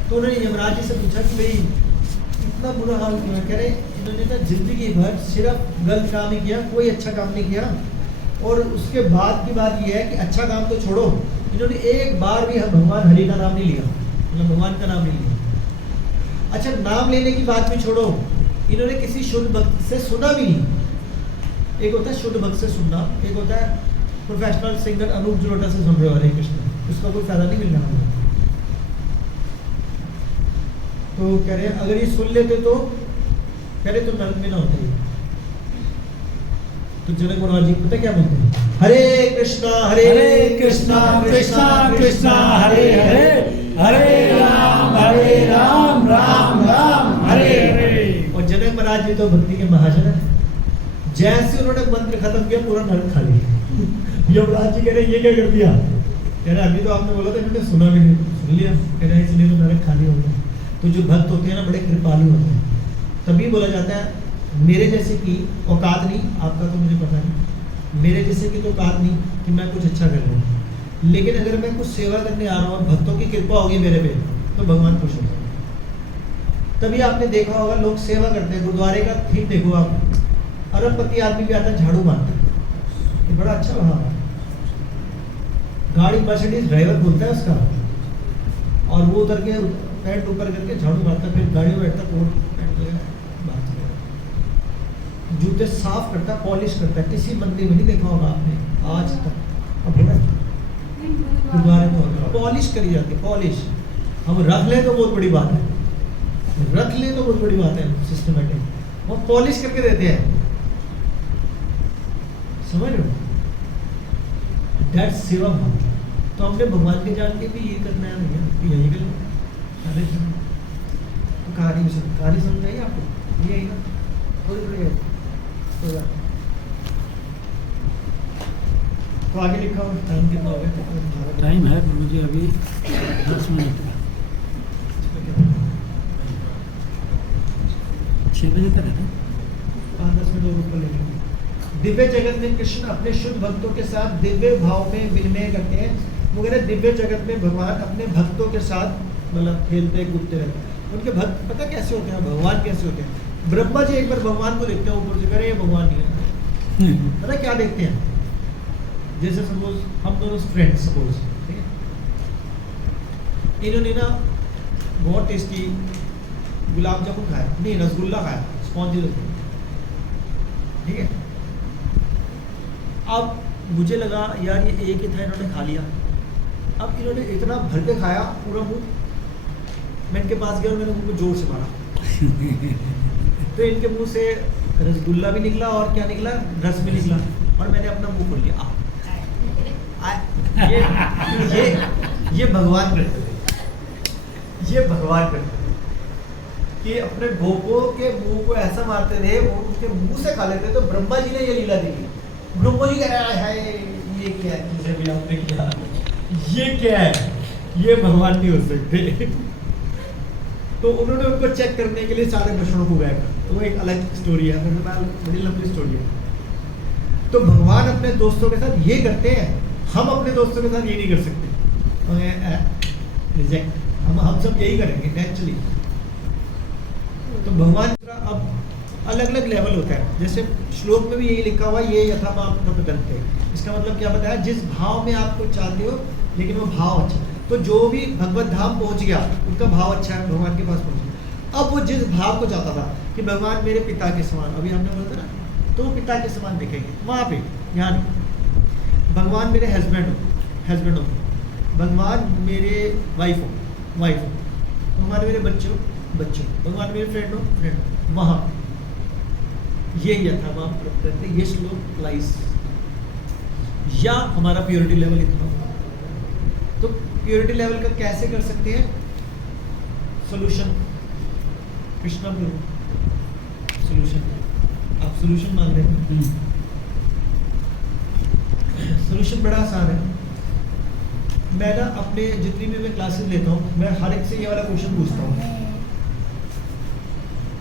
तो उन्होंने यमराज जी से पूछा कि भाई इतना बुरा हाल क्यों है? कह रहे इन्होंने ना जिंदगी भर सिर्फ गलत काम ही किया, कोई अच्छा काम नहीं किया। और उसके बाद की बात यह है कि अच्छा काम तो छोड़ो, इन्होंने एक बार भी भगवान हरि का नाम नहीं लिया, मतलब भगवान का नाम नहीं लिया। अच्छा, नाम लेने की बात भी छोड़ो, इन्होंने किसी शुद्ध भक्त से सुना भी नहीं। एक होता है शुद्ध भक्त से सुनना, एक होता है प्रोफेशनल सिंगर अनूप जलोटा से सुन रहे हो हरे कृष्ण, उसका कोई फायदा नहीं मिलना हमें। तो कह रहे अगर ये सुन लेते तो कह रहे तो नरक में ना होते। तो जनक महाराज जी पता क्या बोलते हैं, हरे कृष्णा कृष्णा कृष्णा हरे हरे, हरे राम राम राम हरे हरे। और जनक महाराज जी तो भक्ति के महाजन है। जैसे उन्होंने मंत्र खत्म किया पूरा नरक खा लिया। यमराज जी कह रहे ये क्या कर दिया? कह रहे अभी तो आपने बोला था, इन्होंने सुना भी नहीं, सुन लिया। कह रहे इसलिए तो नरक खाली हो गया। तो जो भक्त होते हैं ना बड़े कृपालु होते हैं, तभी बोला जाता है मेरे जैसे की औकात नहीं, आपका तो मुझे पता नहीं, मेरे जैसे की तो औकात नहीं कि मैं कुछ अच्छा कर लूँ, लेकिन अगर मैं कुछ सेवा करने आ रहा हूँ और भक्तों की कृपा होगी मेरे पे तो भगवान खुश हो जाएगा। तभी आपने देखा होगा लोग सेवा करते हैं, गुरुद्वारे का थीम देखो आप, अरबपति आदमी भी आता है झाड़ू मारता है, ये बड़ा अच्छा वहाँ है। गाड़ी मर्सिडीज ड्राइवर बोलता है उसका, और वो उतर के पैंट ऊपर करके झाड़ू मारता, फिर गाड़ी में बैठता, कोट पैंट लगा, जूते साफ करता, पॉलिश करता है। किसी मंदिर में नहीं देखा होगा आपने आज तक, अब गुरुद्वारे में पॉलिश करी जाती है, पॉलिश। हम रख ले तो बहुत बड़ी बात है, रख ले तो बहुत बड़ी बात है, सिस्टमेटिक, वो पॉलिश करके देते हैं, समझ रहे हो? दैट्स सेवा भाव। तो हमने भगवान के जान के भी ये करना है भैया, यही कर लो। तो कहानी समझ आई आपको? ये ना थोड़ी थोड़ी तो आगे लिखा हो टाइम कितना हो गया? टाइम है मुझे अभी 10 मिनट का, 6 बजे तक है। 5-10 मिनट और ऊपर लेंगे। दिव्य जगत में कृष्ण अपने शुद्ध भक्तों के साथ दिव्य भाव में विनिमय करते हैं। वो कह रहे दिव्य जगत में भगवान अपने भक्तों के साथ मतलब खेलते कूदते रहते हैं। उनके भक्त पता कैसे होते हैं, भगवान कैसे होते हैं? ब्रह्मा जी एक बार भगवान को देखते हैं ऊपर से, कह रहे ये भगवान नहीं है। पता क्या देखते हैं? जैसे सपोज हम दोनों फ्रेंड्स, सपोज ठीक है, इन्होंने ना बहुत टेस्टी गुलाब जामुन खाया, नहीं रसगुल्ला खाया, स्पॉन्जी रसगुल्ला, ठीक है। अब मुझे लगा यार ये एक ही था, इन्होंने खा लिया। अब इन्होंने इतना भर के खाया पूरा मुंह, मैं इनके पास गया और मैंने उनको जोर से मारा तो इनके मुंह से रसगुल्ला भी निकला और क्या निकला, रस भी निकला, और मैंने अपना मुंह खोल लिया। ये भगवान करते थे, ये भगवान करते थे कि अपने गोपों के मुंह को ऐसा मारते थे, वो उसके मुंह से खा लेते। तो ब्रह्मा जी ने ये लीला देखी, ब्रह्मा जी कह रहा है ये क्या है, तुझे भी आपने किया, ये क्या है, ये भगवान नहीं हो सकते तो उन्होंने उनको चेक करने के लिए सारे दर्शनों को गए, तो वो एक अलग स्टोरी है, मेरे पास बड़ी लंबी स्टोरी है। तो भगवान अपने दोस्तों के साथ ये करते हैं, हम अपने दोस्तों के साथ ये नहीं कर सकते, रिजेक्ट, हम सब यही करेंगे नेचुरली। तो भगवान का अब अलग अलग लेवल होता है, जैसे श्लोक में भी यही लिखा हुआ, ये यथामाप प्रपदन्ते, इसका मतलब क्या बताया, जिस भाव में आप कुछ चाहते हो लेकिन वो भाव अच्छा है। तो जो भी भगवत धाम पहुंच गया उनका भाव अच्छा है, भगवान के पास पहुंच गया। अब वो जिस भाव को चाहता था कि भगवान मेरे पिता के समान, अभी हमने बोला था ना, तो वो पिता के समान दिखेंगे वहाँ पे, यहाँ नहीं। भगवान मेरे हस्बैंड हो, भगवान मेरे वाइफ हो, भगवान मेरे बच्चे हो, भगवान मेरे फ्रेंड हो, वहाँ ये यथामाप प्रपदन्ते, ये श्लोक लाइस, या हमारा प्योरिटी लेवल इतना। तो प्योरिटी लेवल का कैसे कर सकते हैं, सोल्यूशन कृष्णा गुरु सोल्यूशन, आप सोल्यूशन मान लेते, सोल्यूशन बड़ा आसान है। मैं ना अपने जितनी भी मैं क्लासेस लेता हूँ, मैं हर एक से ये वाला क्वेश्चन पूछता हूँ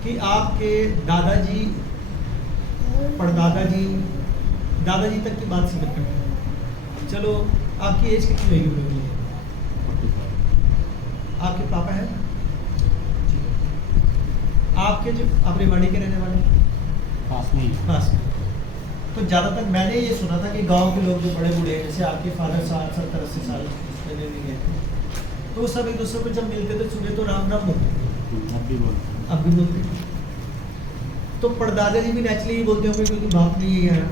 कि आपके दादाजी, परदादाजी, दादाजी तक की बात समझ करते हैं। चलो आपकी एज कितनी होगी? आपके पापा हैं? आपके जो आप रेवाड़ी के रहने वाले पास में पास में, तो ज़्यादातर मैंने ये सुना था कि गांव के लोग जो बड़े बूढ़े हैं, जैसे आपके फादर 60, 70, 80 साल पहले भी गए थे, तो सब एक दूसरे को जब मिलते थे सुबह तो राम राम बोलते थे, अब भी बोलते हैं। तो परदादा जी भी नेचुरली यही बोलते होंगे क्योंकि बाप ने यही आया,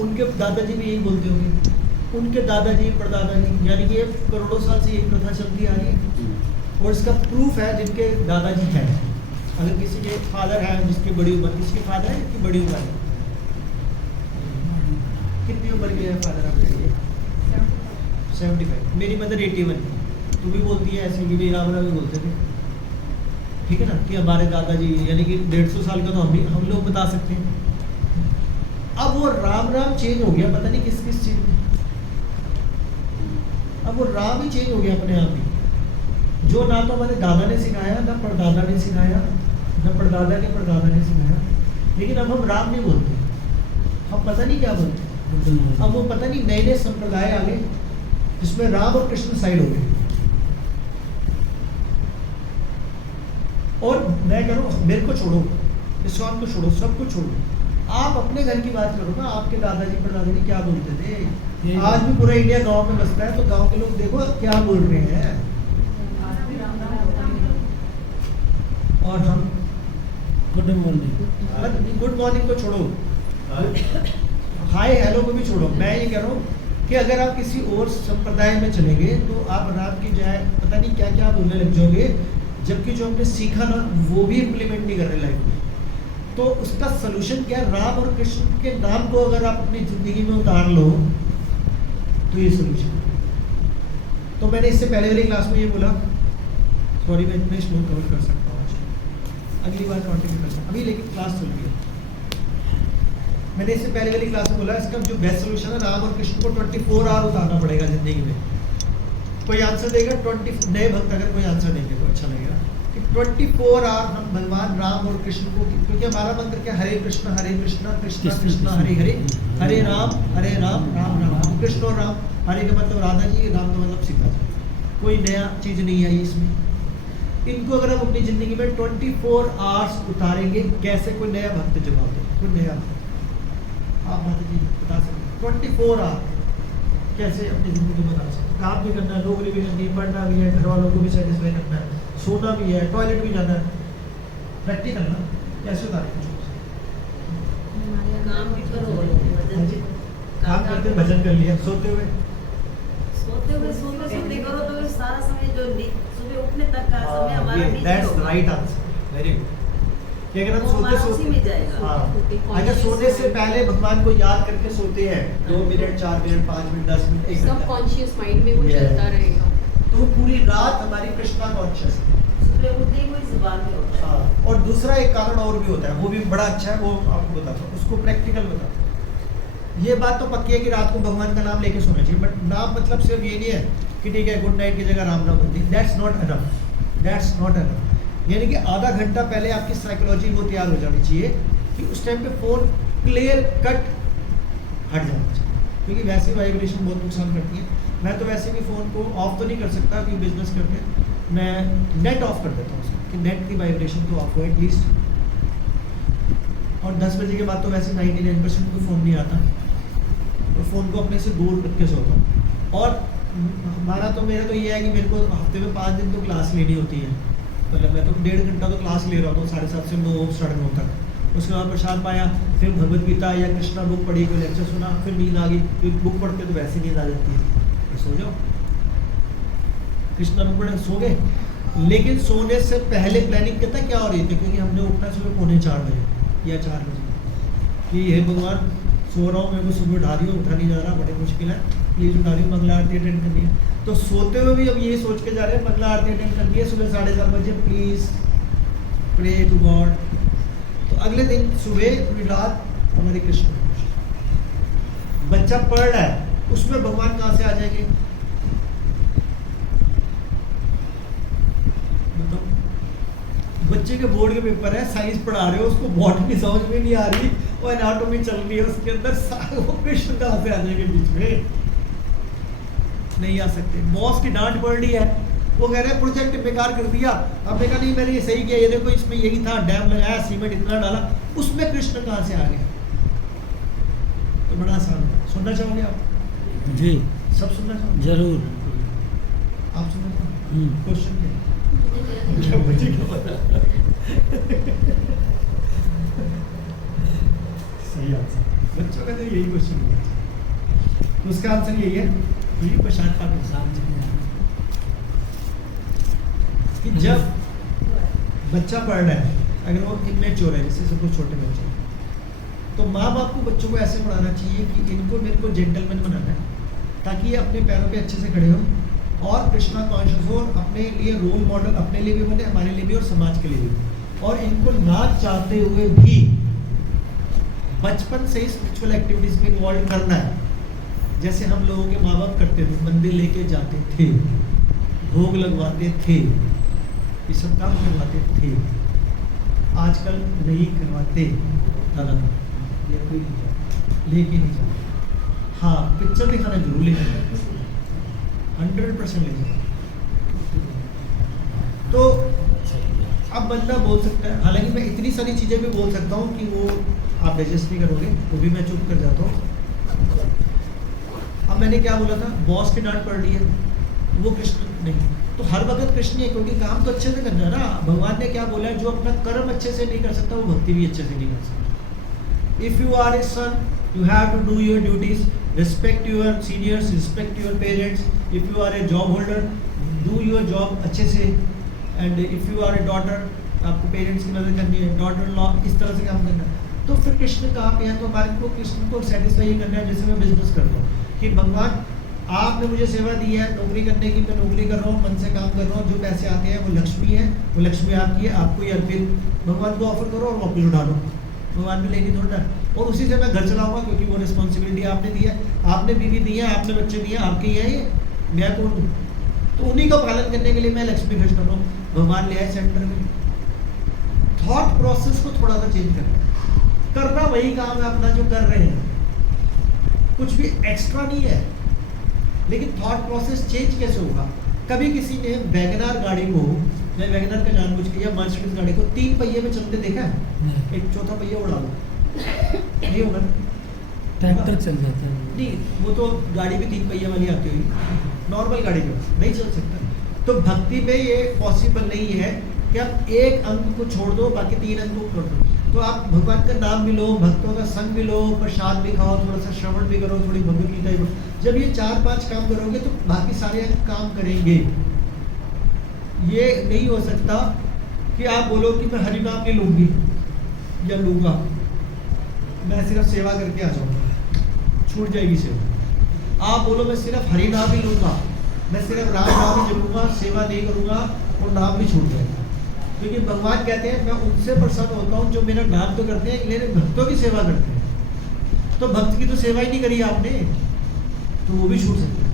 उनके दादाजी भी यही बोलते होंगे, उनके दादाजी, परदादाजी, यानी कि ये करोड़ों साल से ये प्रथा चलती आ रही है। और इसका प्रूफ है जिनके दादाजी हैं, अगर किसी के फादर है जिसकी बड़ी उम्र, किसी के फादर है जिसकी बड़ी उम्र है, कितनी उम्र के है फादर आपके? 75। मेरी मदर 81, तो भी बोलती है ऐसे कि भी राम राम भी बोलते थे, ठीक है ना, कि हमारे दादाजी, यानी कि 150 साल का तो हम लोग बता सकते हैं। अब वो राम राम चेंज हो गया, पता नहीं किस किस चीज में, अब वो राम ही चेंज हो गया अपने आप ही, जो ना तो हमारे दादा ने सिखाया, ना परदादा ने सिखाया, ना परदादा के परदादा ने सिखाया, लेकिन अब हम राम नहीं बोलते, हम पता नहीं क्या बोलते। अब वो पता नहीं नए नए संप्रदाय आ गए जिसमें राम और कृष्ण साइड हो गए। और मैं कह रहा हूँ मेरे को छोड़ो, इस्कॉन को छोड़ो, सबको छोड़ो, आप अपने घर की बात करो ना, आपके दादाजी परदादाजी क्या बोलते थे। आज भी पूरा इंडिया गांव में बसता है, तो गांव के लोग देखो क्या बोल रहे हैं, और हम गुड मॉर्निंग, गुड मॉर्निंग को छोड़ो, हाय हेलो को भी छोड़ो। मैं ये कह रहा हूँ कि अगर आप किसी और संप्रदाय में चलेंगे तो आप राम की जाए पता नहीं क्या क्या बोलने लग जाओगे, जबकि जो हमने सीखा ना वो भी इम्प्लीमेंट नहीं कर रहे लाइफ में। तो उसका सोल्यूशन क्या है, राम और कृष्ण के नाम को अगर आप अपनी ज़िंदगी में उतार लो तो ये सोल्यूशन। तो मैंने इससे पहले वाली क्लास में ये बोला, सॉरी मैं इतने स्लो कवर कर सकता हूँ, अगली बार कंटिन्यू कर सकता, अभी लेकिन क्लास चल रही है। मैंने इससे पहले वाली क्लास में बोला इसका जो बेस्ट सोल्यूशन है, राम और कृष्ण को 24 आवर उतारना पड़ेगा जिंदगी में। कोई आंसर देगा, 20 नए भक्त अगर कोई आंसर देंगे तो अच्छा लगेगा कि 24 आवर हम भगवान राम और कृष्ण को, क्योंकि हमारा मंत्र क्या, हरे कृष्ण कृष्ण कृष्ण हरे हरे, हरे राम राम राम, कृष्ण और राम, हरे का मतलब राधा जी, राम का मतलब सीता जी, कोई नया चीज़ नहीं आई इसमें। इनको अगर हम अपनी ज़िंदगी में 24 आवर्स उतारेंगे, कैसे कोई नया भक्त जवाब दे, कोई नया भक्त आप माता जी बता सकते 24 आवर कैसे अपनी ज़िंदगी में उतार सकते। काम भी करना है, नौकरी भी करनी है, पढ़ना भी है, घर वालों को भी सेटिस्फाई करना है, सोना भी है, टॉयलेट भी जाना है। प्रैक्टिकल ना कैसे बता रहे काम भी करो, हाँ जी। काम करते भजन कर लिया, सोते हुए सोते करो तो फिर सारा समय जो सुबह उठने तक का समय हमारा बीत दैट्स होगा। Right answer, very good. कि अगर हम वो सोते हमारा उसी में सोते जाएगा। हाँ, अगर सोने से पहले भगवान को याद करके सोते हैं 2 मिनट 4 मिनट 5 मिनट 10 मिनट 1 सब घंटा, कॉन्शियस माइंड में वो Yeah. चलता रहेगा। तो पूरी रात हमारी कृष्णा कॉन्शियस है। सुबह उठते ही कोई जुबान में होता है। हाँ, और दूसरा एक कारण और भी होता है, वो भी बड़ा अच्छा है, वो आपको बताता हूँ, उसको प्रैक्टिकल बताता हूँ। ये बात तो पक्की है कि रात को भगवान का नाम लेके सोना चाहिए, बट नाम मतलब सिर्फ ये नहीं है कि ठीक है गुड नाइट की जगह राम नाम बोलती, that's not enough, that's not enough. यानी कि आधा घंटा पहले आपकी साइकोलॉजी वो तैयार हो जानी चाहिए कि उस टाइम पे फ़ोन क्लियर कट हट जाना चाहिए, क्योंकि वैसे वाइब्रेशन बहुत नुकसान करती है। मैं तो वैसे भी फ़ोन को ऑफ तो नहीं कर सकता क्योंकि बिजनेस करते हैं, मैं नेट ऑफ कर देता हूँ उसका, कि नेट की वाइब्रेशन तो ऑफ हो एटलीस्ट। और 10 बजे के बाद तो वैसे 99% को फ़ोन नहीं आता, तो फ़ोन को अपने से दूर रख के सोता हूँ। और हमारा तो मेरा तो ये है कि मेरे को हफ्ते में 5 दिन तो क्लास लेनी होती है, मतलब मैं तो 1.5 घंटा तो क्लास ले रहा हूँ 7:30 से 9 9:30 तक। उसके बाद प्रसाद पाया, फिर भगवद गीता या कृष्णा बुक पढ़ी, कोई लेक्चर सुना, फिर नींद आ गई, क्योंकि बुक पढ़ते तो वैसे नींद आ जाती है, तो सो जाओ, कृष्णा बुक पढ़े सो गए। लेकिन सोने से पहले प्लानिंग कितना क्या हो रही थी, क्योंकि हमने उठना सुबह 3:45 बजे या 4 बजे कि हे भगवान सो रहा हूँ, मेरे को सुबह उठा रही हो, उठा नहीं जा रहा, बड़ी मुश्किल है, प्लीज़ उठा रही हूँ, मंगला आरती अटेंड करनी है। तो सोते हुए भी अब ये सोच के जा रहे हैं मंगला आरती अटेंड करनी है सुबह 4:30 बजे, प्लीज़ प्रे टू गॉड। तो अगले दिन सुबह पूरी रात हमारी कृष्ण, बच्चा पढ़ रहा है, उसमें भगवान कहाँ से आ जाएंगे बताओ? बच्चे के बोर्ड के पेपर है, साइंस पढ़ा रहे हो, उसको बॉटनी समझ में नहीं आ रही और एनाटॉमी चल रही है उसके अंदर, वो कृष्ण कहाँ से आ जाएंगे बीच में? नहीं आ सकते। बॉस की डांट पड़ रही है, वो कह रहे हैं प्रोजेक्ट बेकार कर दिया, हमने कहा नहीं मैंने ये सही किया, ये देखो इसमें यही था, डैम लगाया, सीमेंट इतना डाला, उसमें कृष्ण कहाँ से आ गया? तो बड़ा आसान है। सुनना चाहोगे आप? जी सब सुनना चाहोगे? जरूर। आप सुनना चाहोगे? क्वेश्चन क्या? क्या मुझे क्या पता? सही आंसर, बच्चों का तो यही क्वेश्चन है, तो उसका आंसर यही है, यही प्रसाद का आंसर कि जब बच्चा पढ़ रहा है, अगर वो इमेच्योर है, जैसे सब कुछ छोटे बच्चे हैं, तो माँ बाप को बच्चों को ऐसे पढ़ाना चाहिए कि इनको मेरे को जेंटलमैन बनाना है, ताकि ये अपने पैरों पे अच्छे से खड़े हों और कृष्णा कॉन्शियस हो, और अपने लिए रोल मॉडल अपने लिए भी बने, हमारे लिए भी और समाज के लिए भी। और इनको ना चाहते हुए भी बचपन से ही स्पिरिचुअल एक्टिविटीज में इन्वॉल्व करना है, जैसे हम लोगों के माँ बाप करते थे, मंदिर लेके जाते थे, भोग लगवाते थे, ये सब काम करवाते थे। आजकल नहीं करवाते दादा, लेके नहीं जाते। हाँ, पिक्चर दिखाना जरूर लेके जाते, 100% लेके जाते। तो अब बंदा बोल सकता है, हालांकि मैं इतनी सारी चीज़ें भी बोल सकता हूँ कि वो आप डाइजेस्ट नहीं करोगे, वो भी मैं चुप कर जाता हूँ। अब मैंने क्या बोला था, बॉस की डांट पड़ रही है, वो कृष्ण नहीं, तो हर वक्त कृष्ण है, क्योंकि काम तो अच्छे से करना है ना। भगवान ने क्या बोला है, जो अपना कर्म अच्छे से नहीं कर सकता वो भक्ति भी अच्छे से नहीं कर सकता। If you are a son, you have to do your duties, respect your seniors, respect your parents. If you are a job holder, do your job अच्छे से। And if you are a daughter, आपको parents की मदद करनी है, daughter in law, इस तरह से काम करना है। तो फिर कृष्ण कहाँ पे है? तो हमारे को कृष्ण को सेटिस्फाई करना है, जैसे मैं बिजनेस करता हूँ कि भगवान आपने मुझे सेवा दी है नौकरी करने की, मैं नौकरी कर रहा हूँ, मन से काम कर रहा हूँ, जो पैसे आते हैं वो लक्ष्मी है, वो लक्ष्मी आपकी है, आपको ही अर्पित। भगवान को ऑफर करो और वापस उठा लो, भगवान में लेनी थोड़ा, और उसी से मैं घर चलाऊंगा, क्योंकि वो रिस्पॉन्सिबिलिटी आपने दी है, आपने बीवी दी है, आपने बच्चे दिए, आपके ही है ये, मैं कौन हूँ? तो उन्हीं का पालन करने के लिए मैं लक्ष्मी खर्च कर रहा हूँ, भगवान ले आए सेंटर में। थॉट प्रोसेस को थोड़ा सा चेंज करना वही काम है अपना जो कर रहे हैं, कुछ भी एक्स्ट्रा नहीं है। लेकिन थॉट प्रोसेस चेंज कैसे होगा? कभी किसी ने वैगनार गाड़ी को, मैं वैगनार का जानबूझ के या मर्सिडीज गाड़ी को 3 पहिए में चलते देखा है? एक चौथा पहिया उड़ा दो, नहीं होगा। ट्रैक्टर चल जाता है। नहीं, वो तो गाड़ी भी 3 पहिए वाली आती होगी, नॉर्मल गाड़ी के पास नहीं चल सकता। तो भक्ति में ये पॉसिबल नहीं है कि आप एक अंग को छोड़ दो बाकी 3 अंग को कर दो। तो आप भगवान का नाम भी लो, भक्तों का संग भी लो, प्रसाद भी खाओ, थोड़ा सा श्रवण भी करो, थोड़ी भगवत गीता भी पढ़ो। जब ये 4-5 काम करोगे तो बाकी सारे अंग काम करेंगे। ये नहीं हो सकता कि आप बोलो कि मैं हरि नाम नहीं लूंगी या लूंगा, मैं सिर्फ सेवा करके आ जाऊंगा, छूट जाएगी सेवा। आप बोलो मैं सिर्फ हरि नाम ही लूंगा, मैं सिर्फ राम नाम ही जपूंगा, सेवा नहीं करूंगा, और नाम भी छूट जाएगा। क्योंकि भगवान कहते हैं मैं उनसे प्रसन्न होता हूँ जो मेरा नाम तो करते हैं, मेरे भक्तों की सेवा करते हैं। तो भक्त की तो सेवा ही नहीं करी आपने, तो वो भी छूट सकते हैं।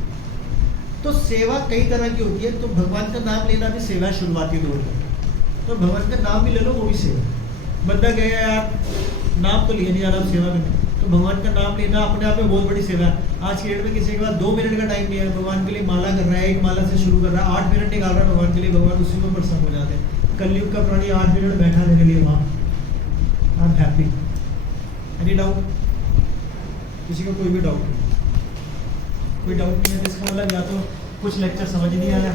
तो सेवा कई तरह की होती है। तो भगवान का नाम लेना भी सेवा है शुरुआती दौर में। तो भगवान का नाम भी ले लो, वो भी सेवा। बंदा गया यार नाम तो लिया नहीं यार, आप सेवा करते, तो भगवान का नाम लेना अपने आप में बहुत बड़ी सेवा है। आज की डेट में किसी के पास 2 मिनट का टाइम नहीं है, भगवान के लिए माला कर रहा है, एक माला से शुरू कर रहा है, 8 मिनट निकाल रहा है भगवान के लिए, भगवान उसी में प्रसन्न हो जाते हैं। कलयुग का प्राणी 8 मिनट बैठा मेरे लिए वहाँ, I am happy. Any doubt? किसी को कोई भी डाउट नहीं? कोई डाउट नहीं है तो इसका मतलब या तो कुछ लेक्चर समझ नहीं आया,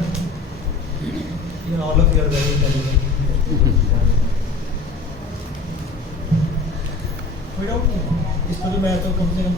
या all of you are very intelligent. कोई डाउट नहीं है इस पर? तो मैं तो कम से कम